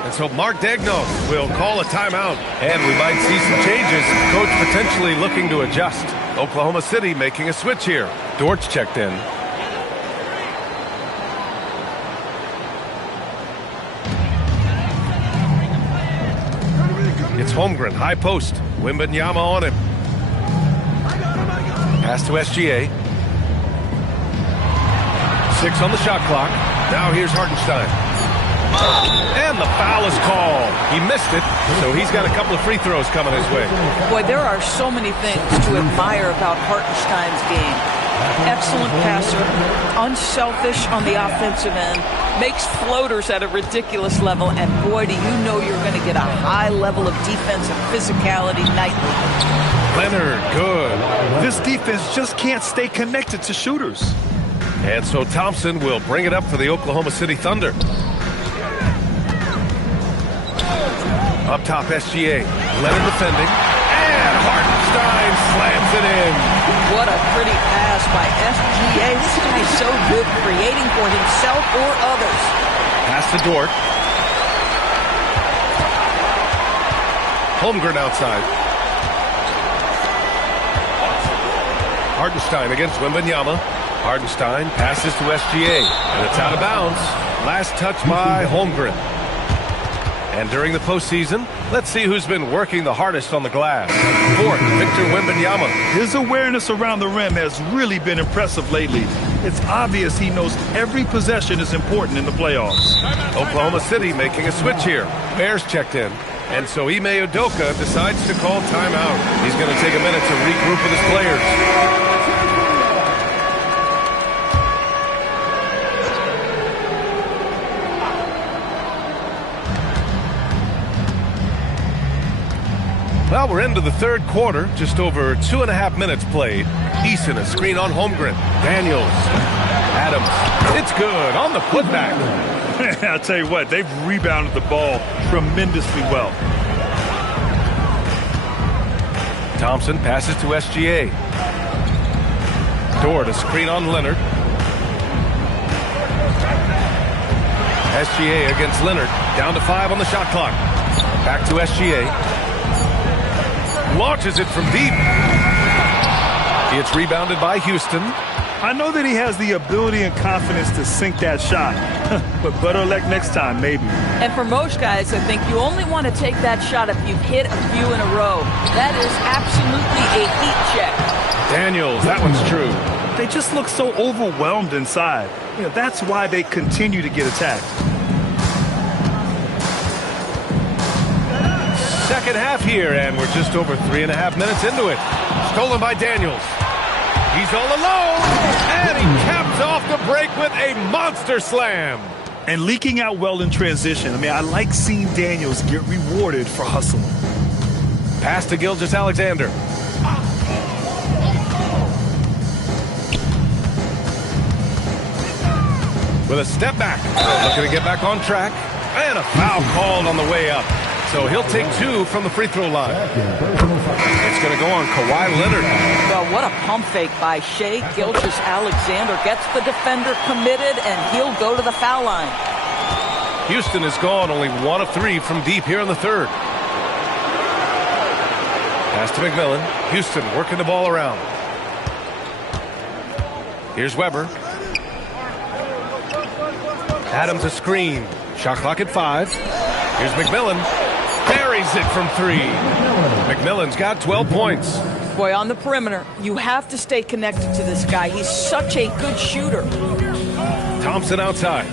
And so Mark Daigneault will call a timeout. And we might see some changes. Coach potentially looking to adjust. Oklahoma City making a switch here. Dortch checked in. It's Holmgren, high post. Wembanyama on him. Pass to SGA. 6 on the shot clock. Now here's Hartenstein. And the foul is called. He missed it, so he's got a couple of free throws coming his way. Boy, there are so many things to admire about Hartenstein's game. Excellent passer, unselfish on the offensive end, makes floaters at a ridiculous level, and boy, do you know you're going to get a high level of defensive physicality nightly. Leonard, good. This defense just can't stay connected to shooters. And so Thompson will bring it up for the Oklahoma City Thunder. Up top, SGA. Leonard defending. And Hartenstein slams it in. What a pretty pass by SGA. This guy's so good creating for himself or others. Pass to Dort. Holmgren outside. Hartenstein against Wembanyama. Hartenstein passes to SGA. And it's out of bounds. Last touch by Holmgren. And during the postseason, let's see who's been working the hardest on the glass. Fourth, Victor Wembanyama. His awareness around the rim has really been impressive lately. It's obvious he knows every possession is important in the playoffs. Oklahoma City making a switch here. Bears checked in. And so Ime Udoka decides to call timeout. He's going to take a minute to regroup with his players. Well, we're into the third quarter, just over 2.5 minutes played. Eason, a screen on Holmgren. Daniels. Adams. It's good on the putback. I'll tell you what, they've rebounded the ball tremendously well. Thompson passes to SGA. Dort, a screen on Leonard. SGA against Leonard. Down to 5 on the shot clock. Back to SGA. Launches it from deep. It's rebounded by Houston. I know that he has the ability and confidence to sink that shot, but better luck next time, maybe. And for most guys, I think you only want to take that shot if you've hit a few in a row. That is absolutely a heat check. Daniels, that one's true. They just look so overwhelmed inside. You know, that's why they continue to get attacked. Second half here, and we're just over 3.5 minutes into it. Stolen by Daniels. He's all alone, and he caps off the break with a monster slam. And leaking out well in transition. I mean, I like seeing Daniels get rewarded for hustling. Pass to Gilgeous-Alexander. With a step back. Looking to get back on track. And a foul called on the way up. So he'll take 2 from the free throw line. It's going to go on Kawhi Leonard. Well, what a pump fake by Shai Gilgeous-Alexander. Gets the defender committed, and he'll go to the foul line. Houston has gone only 1 of 3 from deep here in the third. Pass to McMillan. Houston working the ball around. Here's Weber. Adams a screen. Shot clock at 5. Here's McMillan. Buries it from 3. McMillan's got 12 points. Boy, on the perimeter, you have to stay connected to this guy. He's such a good shooter. Thompson outside.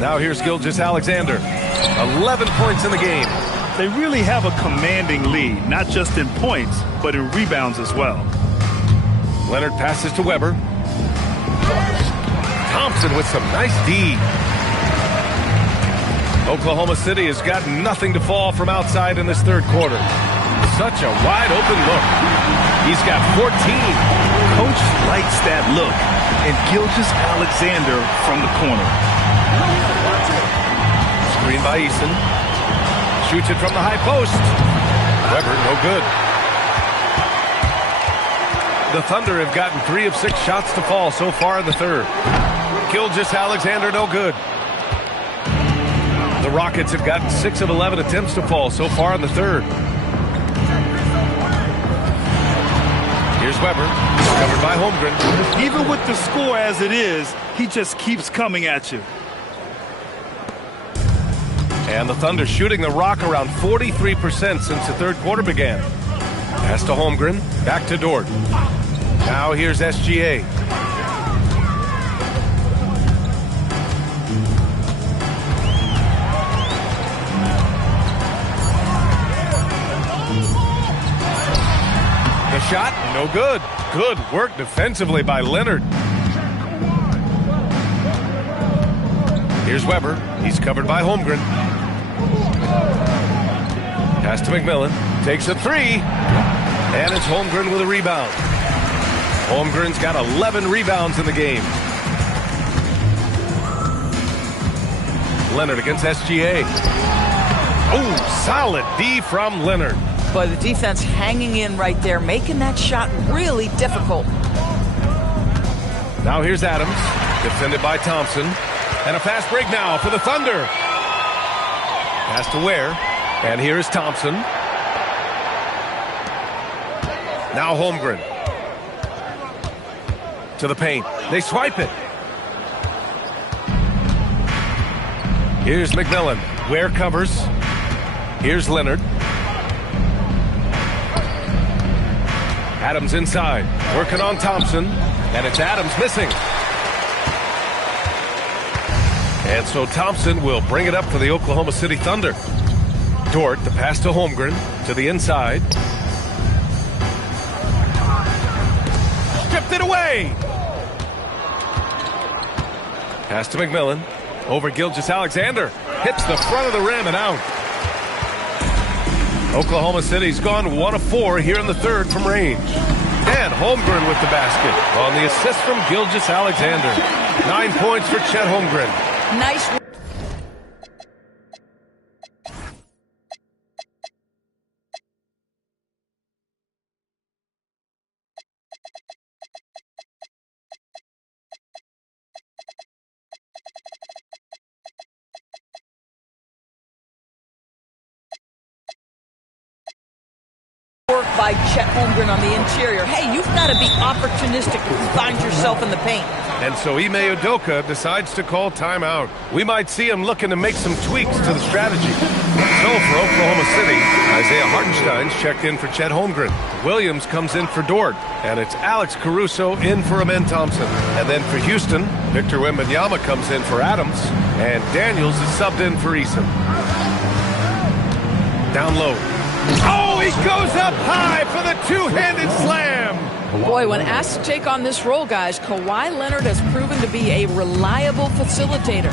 Now here's Gilgeous-Alexander. 11 points in the game. They really have a commanding lead, not just in points, but in rebounds as well. Leonard passes to Weber. Thompson with some nice D. Oklahoma City has got nothing to fall from outside in this third quarter. Such a wide open look. He's got 14. Coach likes that look. And Gilgeous-Alexander from the corner. Screen by Eason. Shoots it from the high post. Weber, no good. The Thunder have gotten 3 of 6 shots to fall so far in the third. Gilgeous-Alexander, no good. The Rockets have gotten 6 of 11 attempts to fall so far in the third. Here's Weber, covered by Holmgren. Even with the score as it is, he just keeps coming at you. And the Thunder shooting the rock around 43% since the third quarter began. Pass to Holmgren, back to Dort. Now here's SGA. The shot, no good. Good work defensively by Leonard. Here's Weber. He's covered by Holmgren. Pass to McMillan. Takes a 3. And it's Holmgren with a rebound. Holmgren's got 11 rebounds in the game. Leonard against SGA. Oh, solid D from Leonard. But the defense hanging in right there, making that shot really difficult. Now here's Adams, defended by Thompson. And a fast break now for the Thunder. Pass to Ware. And here is Thompson. Now Holmgren. To the paint. They swipe it. Here's McMillan. Ware covers. Here's Leonard. Adams inside. Working on Thompson. And it's Adams missing. And so Thompson will bring it up for the Oklahoma City Thunder. Dort, the pass to Holmgren, to the inside. Stripped it away! Pass to McMillan. Over Gilgeous-Alexander. Hits the front of the rim and out. Oklahoma City's gone 1 of 4 here in the third from range. And Holmgren with the basket on the assist from Gilgeous-Alexander. 9 points for Chet Holmgren. Nice. Work by Chet Holmgren on the interior. Hey, you've got to be opportunistic if you find yourself in the paint. And so Ime Udoka decides to call timeout. We might see him looking to make some tweaks to the strategy. So for Oklahoma City, Isaiah Hartenstein's checked in for Chet Holmgren. Williams comes in for Dort. And it's Alex Caruso in for Amen Thompson. And then for Houston, Victor Wembanyama comes in for Adams. And Daniels is subbed in for Eason. Down low. Oh, he goes up high for the two-handed slam. Boy, when asked to take on this role, guys, Kawhi Leonard has proven to be a reliable facilitator.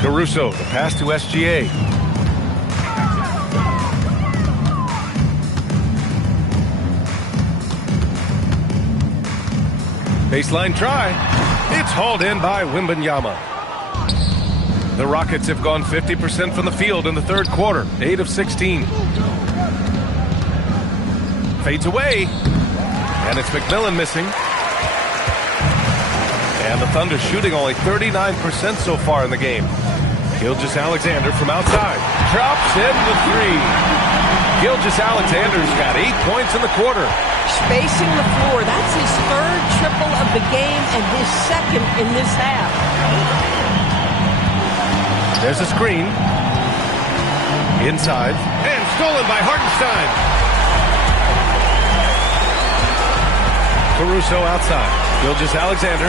Caruso, the pass to SGA. Baseline try. It's hauled in by Wembanyama. The Rockets have gone 50% from the field in the third quarter, 8 of 16. Fades away. And it's McMillan missing. And the Thunder shooting only 39% so far in the game. Gilgeous-Alexander from outside. Drops in the three. Gilgeous-Alexander's got 8 points in the quarter. Spacing the floor. That's his third triple of the game and his second in this half. There's a screen. Inside. And stolen by Hartenstein. Caruso outside. Gilgeous-Alexander.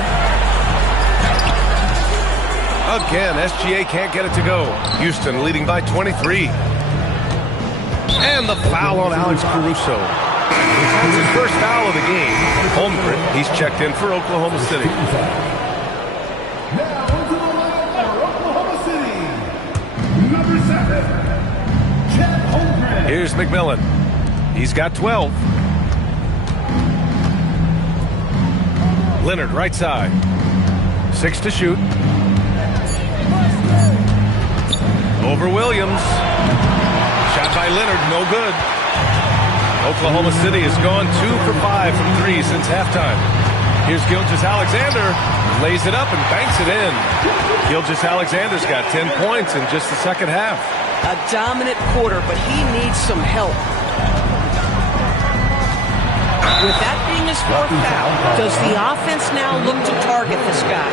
Again, SGA can't get it to go. Houston leading by 23. And the foul on Alex Caruso. That's his first foul of the game. Holmgren, he's checked in for Oklahoma City. Now into the line for Oklahoma City, number 7, Chet Holmgren. Here's McMillan. He's got 12. Leonard right side. 6 to shoot. Over Williams. Shot by Leonard, no good. Oklahoma City has gone 2 for 5 from 3 since halftime. Here's Gilgeous-Alexander. Lays it up and banks it in. Gilgeous-Alexander's got 10 points in just the second half. A dominant quarter, but he needs some help. With that being his fourth foul, does the offense now look to target this guy?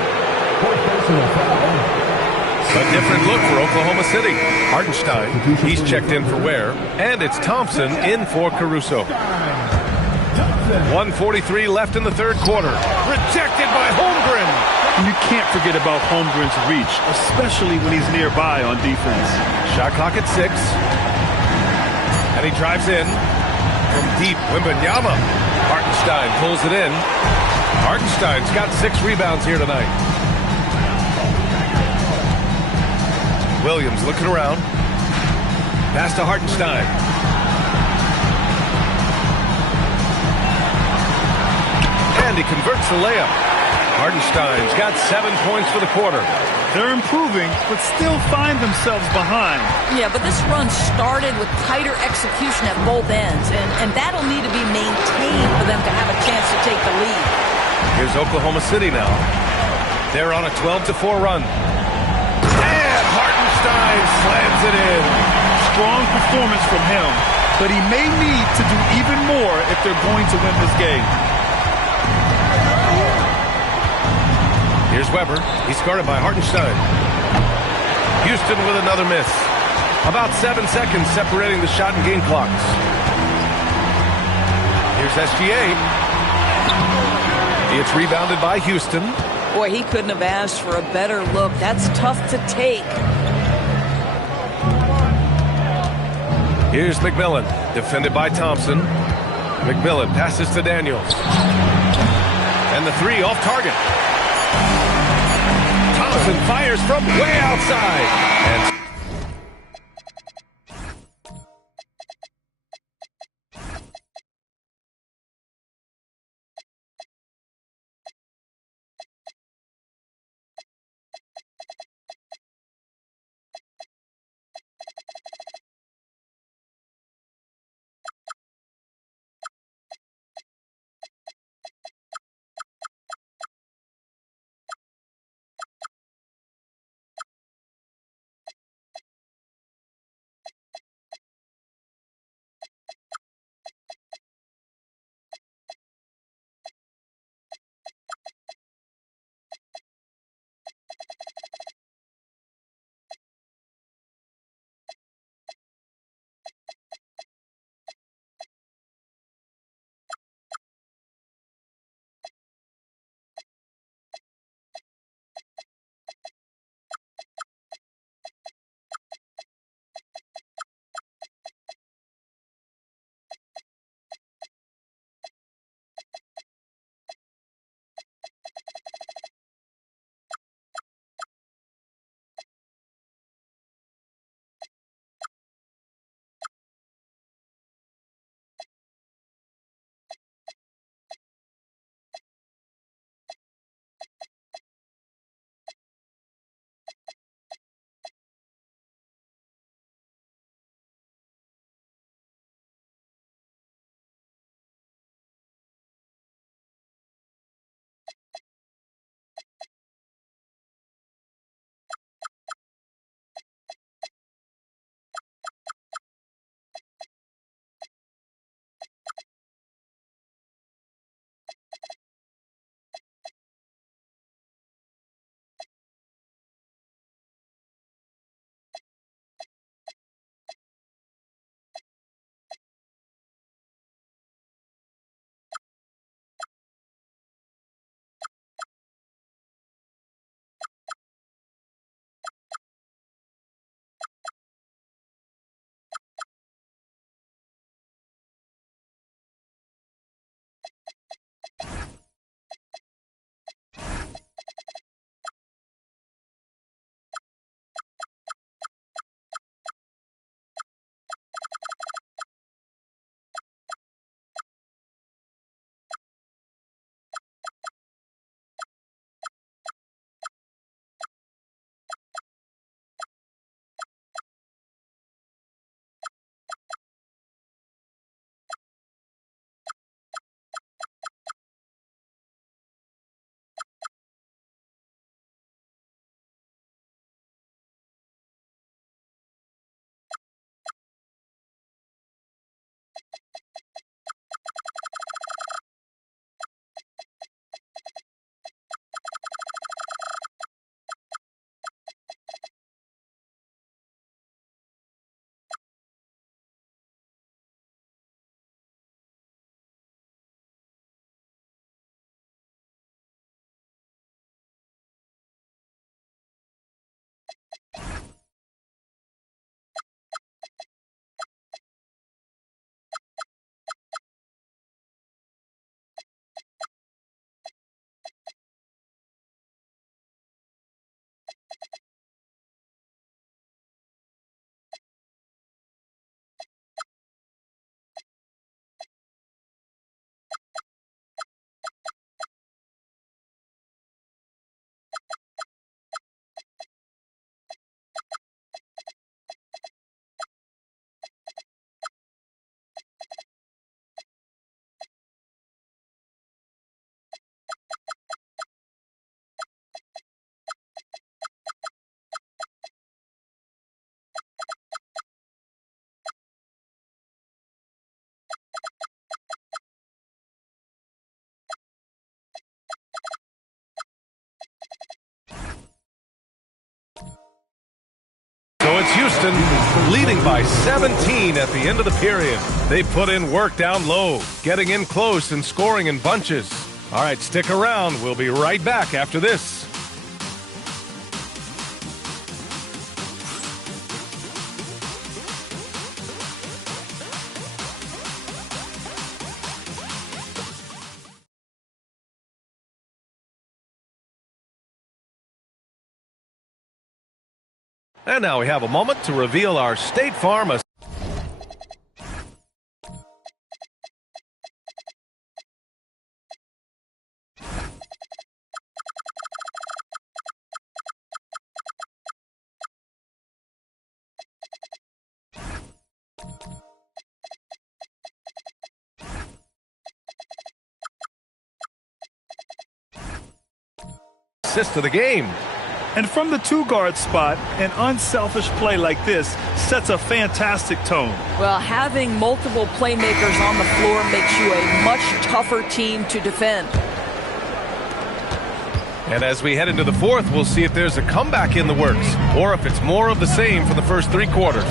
A different look for Oklahoma City. Hartenstein, he's checked in for Ware. And it's Thompson in for Caruso. 1:43 left in the third quarter. Rejected by Holmgren. You can't forget about Holmgren's reach, especially when he's nearby on defense. Shot clock at 6. And he drives in from deep. Wembanyama. Hartenstein pulls it in. Hartenstein's got 6 rebounds here tonight. Williams looking around. Pass to Hartenstein. And he converts the layup. Hartenstein's got 7 points for the quarter. They're improving, but still find themselves behind. Yeah, but this run started with tighter execution at both ends, and that'll need to be maintained for them to have a chance to take the lead. Here's Oklahoma City now. They're on a 12-4 run. And Hartenstein slams it in. Strong performance from him, but he may need to do even more if they're going to win this game. Here's Weber. He's guarded by Hartenstein. Houston with another miss. About 7 seconds separating the shot and game clocks. Here's SGA. It's rebounded by Houston. Boy, he couldn't have asked for a better look. That's tough to take. Here's McMillan. Defended by Thompson. McMillan passes to Daniels. And the 3 off target. Thompson fires from way outside. And It's Houston leading by 17 at the end of the period. They put in work down low, getting in close and scoring in bunches. All right, stick around. We'll be right back after this. And now we have a moment to reveal our State Farm assist of the game. And from the two-guard spot, an unselfish play like this sets a fantastic tone. Well, having multiple playmakers on the floor makes you a much tougher team to defend. And as we head into the fourth, we'll see if there's a comeback in the works or if it's more of the same for the first three quarters.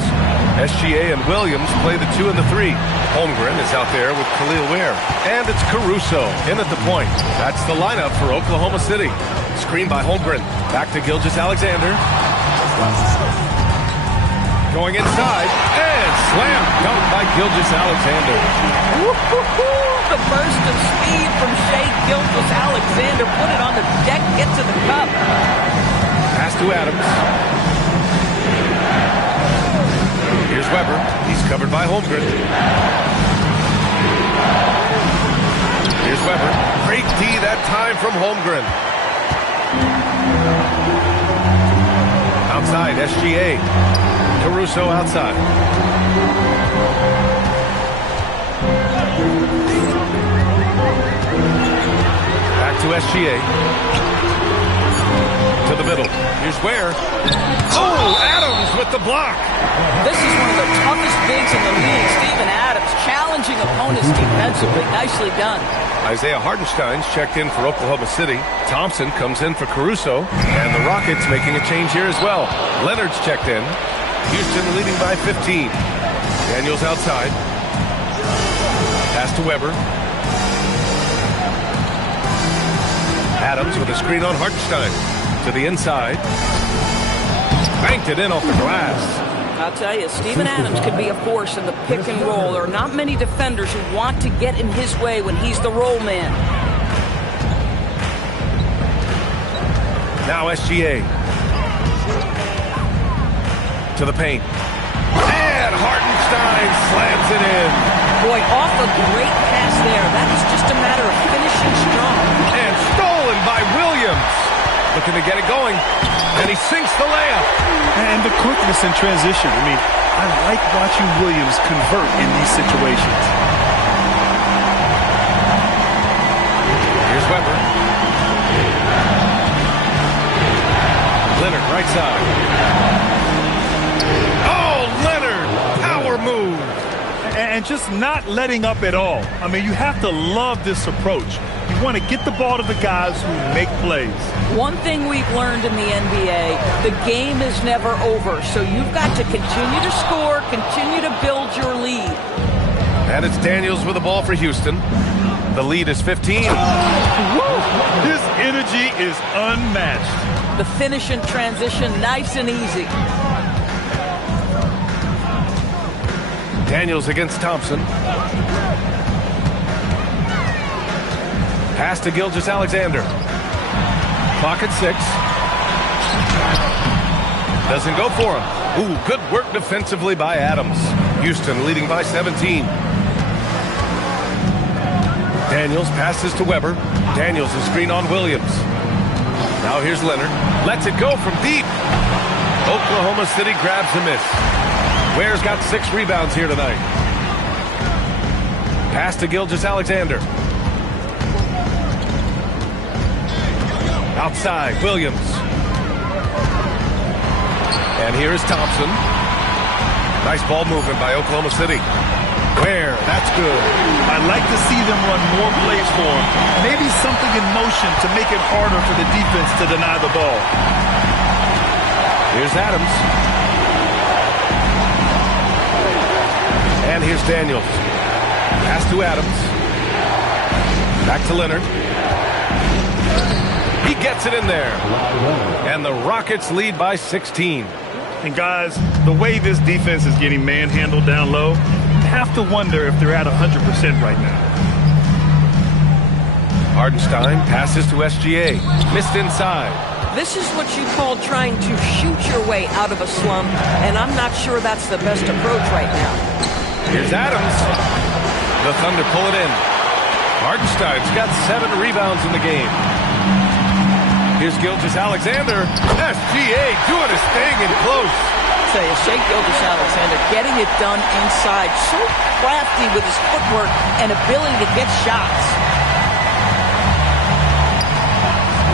SGA and Williams play the 2 and the 3. Holmgren is out there with Khalil Ware. And it's Caruso in at the point. That's the lineup for Oklahoma City. Screen by Holmgren. Back to Gilgeous-Alexander. Going inside. And slam dunk by Gilgeous-Alexander. The burst of speed from Shai Gilgeous-Alexander. Put it on the deck. Get to the cup. Pass to Adams. Here's Weber. He's covered by Holmgren. Here's Weber. Great D that time from Holmgren. Outside, SGA. Caruso outside. Back to SGA. To the middle. Here's Ware. Oh, Adams with the block. This is one of the toughest bigs in the league. Steven Adams challenging opponents defensively. Nicely done. Isaiah Hartenstein's checked in for Oklahoma City. Thompson comes in for Caruso. And the Rockets making a change here as well. Leonard's checked in. Houston leading by 15. Daniels outside. Pass to Weber. Adams with a screen on Hartenstein. To the inside. Banked it in off the glass. I'll tell you, Steven Adams could be a force in the pick and roll. There are not many defenders who want to get in his way when he's the roll man. Now SGA. To the paint. And Hartenstein slams it in. Boy, off a great pass there. That is just a matter of finishing strong. And stolen by Williams. Looking to get it going. And he sinks the layup. And the quickness in transition. I mean, I like watching Williams convert in these situations. Here's Weber. Leonard, right side. Oh, Leonard! Power move. And just not letting up at all. I mean, you have to love this approach. You want to get the ball to the guys who make plays. One thing we've learned in the NBA, the game is never over. So you've got to continue to score, continue to build your lead. And it's Daniels with the ball for Houston. The lead is 15. His energy is unmatched. The finish in transition, nice and easy. Daniels against Thompson. Pass to Gilgeous-Alexander. Clock at 6. Doesn't go for him. Ooh, good work defensively by Adams. Houston leading by 17. Daniels passes to Weber. Daniels a screen on Williams. Now here's Leonard. Lets it go from deep. Oklahoma City grabs a miss. Ware's got 6 rebounds here tonight. Pass to Gilgeous-Alexander. Outside, Williams. And here is Thompson. Nice ball movement by Oklahoma City. Ware, that's good. I'd like to see them run more plays for him. Maybe something in motion to make it harder for the defense to deny the ball. Here's Adams. And here's Daniels. Pass to Adams. Back to Leonard. He gets it in there. And the Rockets lead by 16. And guys, the way this defense is getting manhandled down low, you have to wonder if they're at 100% right now. Hartenstein passes to SGA. Missed inside. This is what you call trying to shoot your way out of a slump, and I'm not sure that's the best approach right now. Here's Adams. The Thunder pull it in. Hartenstein's got 7 rebounds in the game. Here's Gilgeous-Alexander. SGA doing his thing in close. I'll tell you, Shai Gilgeous-Alexander getting it done inside. So crafty with his footwork and ability to get shots.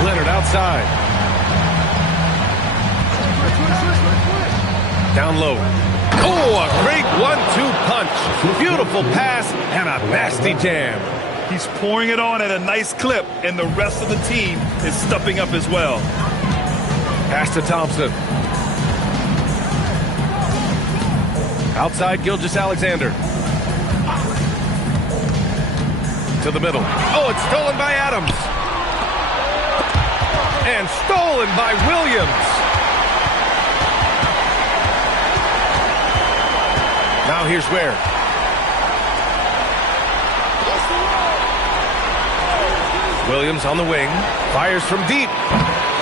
Leonard outside. Down low. Oh, a great 1-2 punch. Beautiful pass and a nasty jam. He's pouring it on at a nice clip, and the rest of the team is stepping up as well. Pass to Thompson. Outside Gilgeous-Alexander. To the middle. Oh, it's stolen by Adams. And stolen by Williams. Now here's Ware. Williams on the wing. Fires from deep.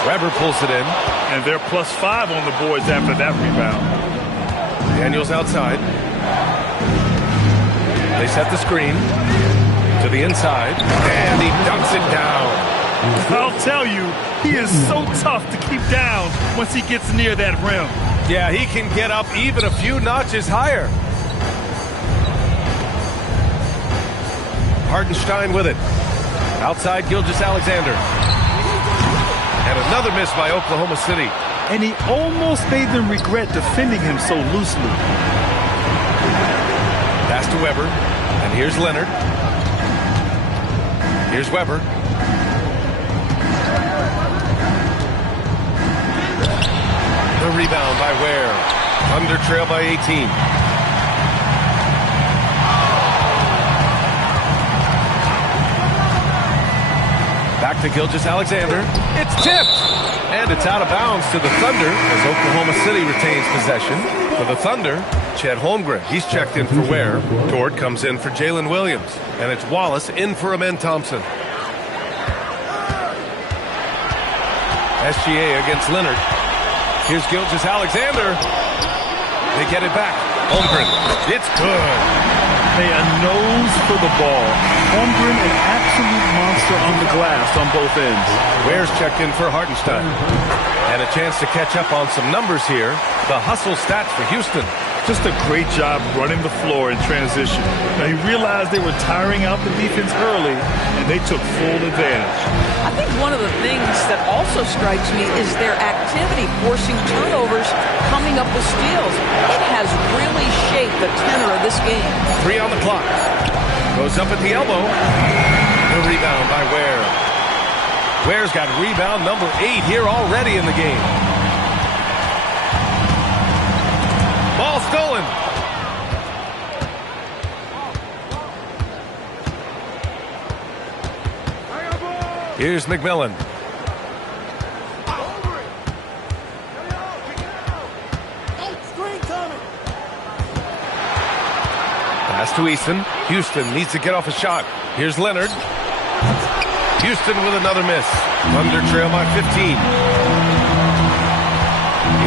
Weber pulls it in. And they're +5 on the boards after that rebound. Daniels outside. They set the screen. To the inside. And he dunks it down. I'll tell you, he is so tough to keep down once he gets near that rim. Yeah, he can get up even a few notches higher. Hartenstein with it. Outside Gilgeous-Alexander. And another miss by Oklahoma City. And he almost made them regret defending him so loosely. Pass to Weber. And here's Leonard. Here's Weber. The rebound by Ware. Thunder trail by 18. Back to Gilgeous-Alexander. It's tipped. And it's out of bounds to the Thunder as Oklahoma City retains possession. For the Thunder, Chet Holmgren. He's checked in for Ware. Dort comes in for Jalen Williams. And it's Wallace in for Amen Thompson. SGA against Leonard. Here's Gilgeous-Alexander. They get it back. Holmgren. It's good. Hey, a nose for the ball. Holmgren, an absolute monster on the glass on both ends. Ware's checked in for Hartenstein. And a chance to catch up on some numbers here. The hustle stats for Houston. Just a great job running the floor in transition. Now, he realized they were tiring out the defense early, and they took full advantage. I think one of the things that also strikes me is their activity, forcing turnovers, coming up with steals. It has really shaped the tenor of this game. 3 on the clock. Goes up at the elbow. The rebound by Ware. Ware's got rebound number 8 here already in the game. Ball stolen. Here's McMillan. Pass to Easton. Houston needs to get off a shot. Here's Leonard. Houston with another miss. Thunder trail by 15.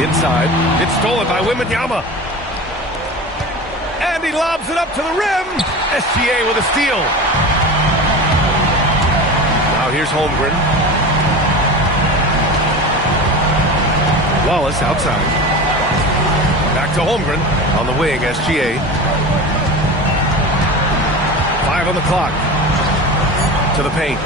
Inside. It's stolen by Wembanyama. And he lobs it up to the rim. SGA with a steal. Now here's Holmgren. Wallace outside. Back to Holmgren on the wing, SGA. 5 on the clock. To the paint.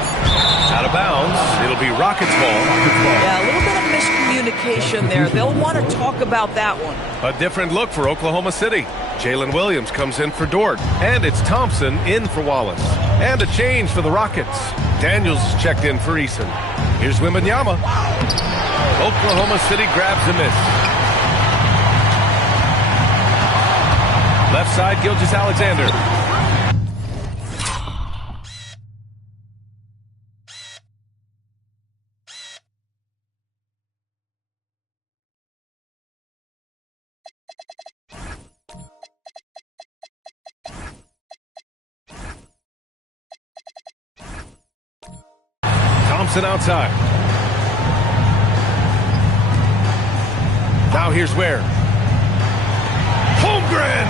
Out of bounds. It'll be Rockets ball. Yeah, a little bit of miscommunication there. They'll want to talk about that one. A different look for Oklahoma City. Jalen Williams comes in for Dort. And it's Thompson in for Wallace. And a change for the Rockets. Daniels is checked in for Eason. Here's Wembanyama. Oklahoma City grabs a miss. Left side, Gilgeous-Alexander. Thompson outside. Now here's Ware. Holmgren!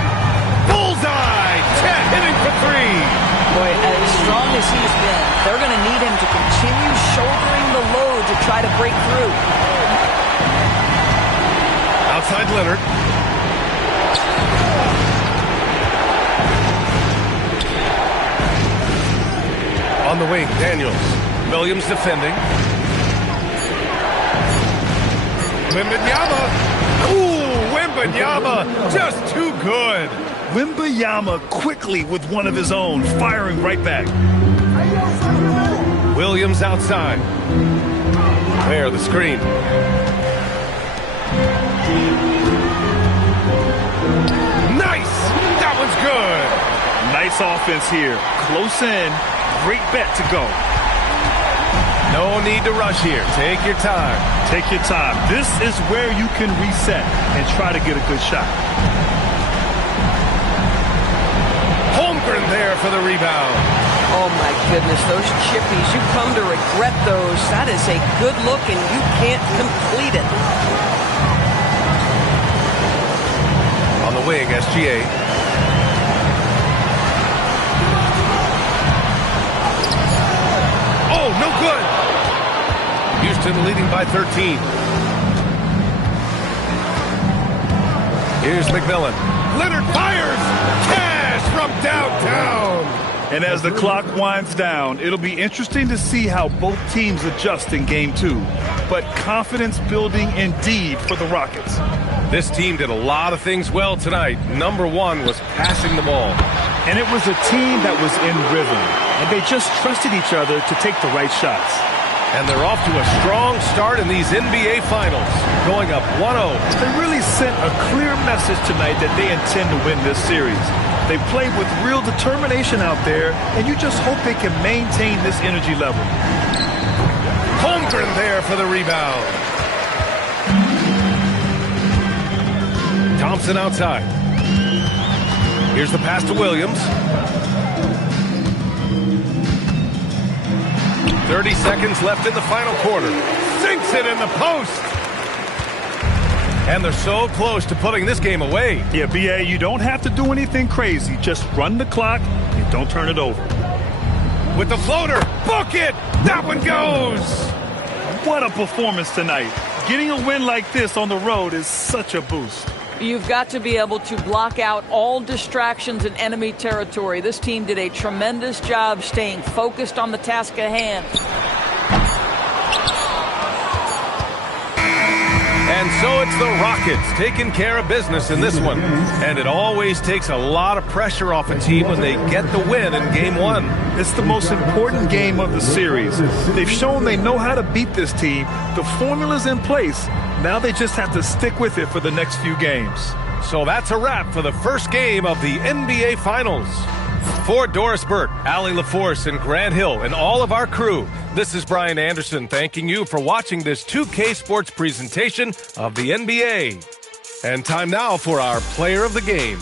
Bullseye! Chet hitting for three. Boy, as strong as he's been, they're going to need him to continue shouldering the load to try to break through. Outside Leonard. On the wing, Daniels. Williams defending. Wembanyama. Ooh, Wembanyama just too good. Wembanyama quickly with one of his own, firing right back. Williams outside. There, the screen. Nice! That one's good. Nice offense here. Close in. Great bet to go. No need to rush here. Take your time. Take your time. This is where you can reset and try to get a good shot. Holmgren there for the rebound. Oh, my goodness. Those chippies, you come to regret those. That is a good look, and you can't complete it. On the wing, SGA. Oh, no good. Houston leading by 13. Here's McMillan. Leonard fires. Cash from downtown. And as the clock winds down, it'll be interesting to see how both teams adjust in Game 2. But confidence building indeed for the Rockets. This team did a lot of things well tonight. Number one was passing the ball. And it was a team that was in rhythm. And they just trusted each other to take the right shots. And they're off to a strong start in these NBA Finals, going up 1-0. They really sent a clear message tonight that they intend to win this series. They played with real determination out there, and you just hope they can maintain this energy level. Holmgren there for the rebound. Thompson outside. Here's the pass to Williams. 30 seconds left in the final quarter. Sinks it in the post. And they're so close to putting this game away. Yeah, B.A., you don't have to do anything crazy. Just run the clock and don't turn it over. With the floater, book it! That one goes! What a performance tonight. Getting a win like this on the road is such a boost. You've got to be able to block out all distractions in enemy territory. This team did a tremendous job staying focused on the task at hand. And so it's the Rockets taking care of business in this one. And it always takes a lot of pressure off a team when they get the win in Game 1. It's the most important game of the series. They've shown they know how to beat this team. The formula's in place. Now they just have to stick with it for the next few games. So that's a wrap for the first game of the NBA Finals. For Doris Burke, Allie LaForce, and Grant Hill, and all of our crew, this is Brian Anderson thanking you for watching this 2K Sports presentation of the NBA. And time now for our Player of the Game.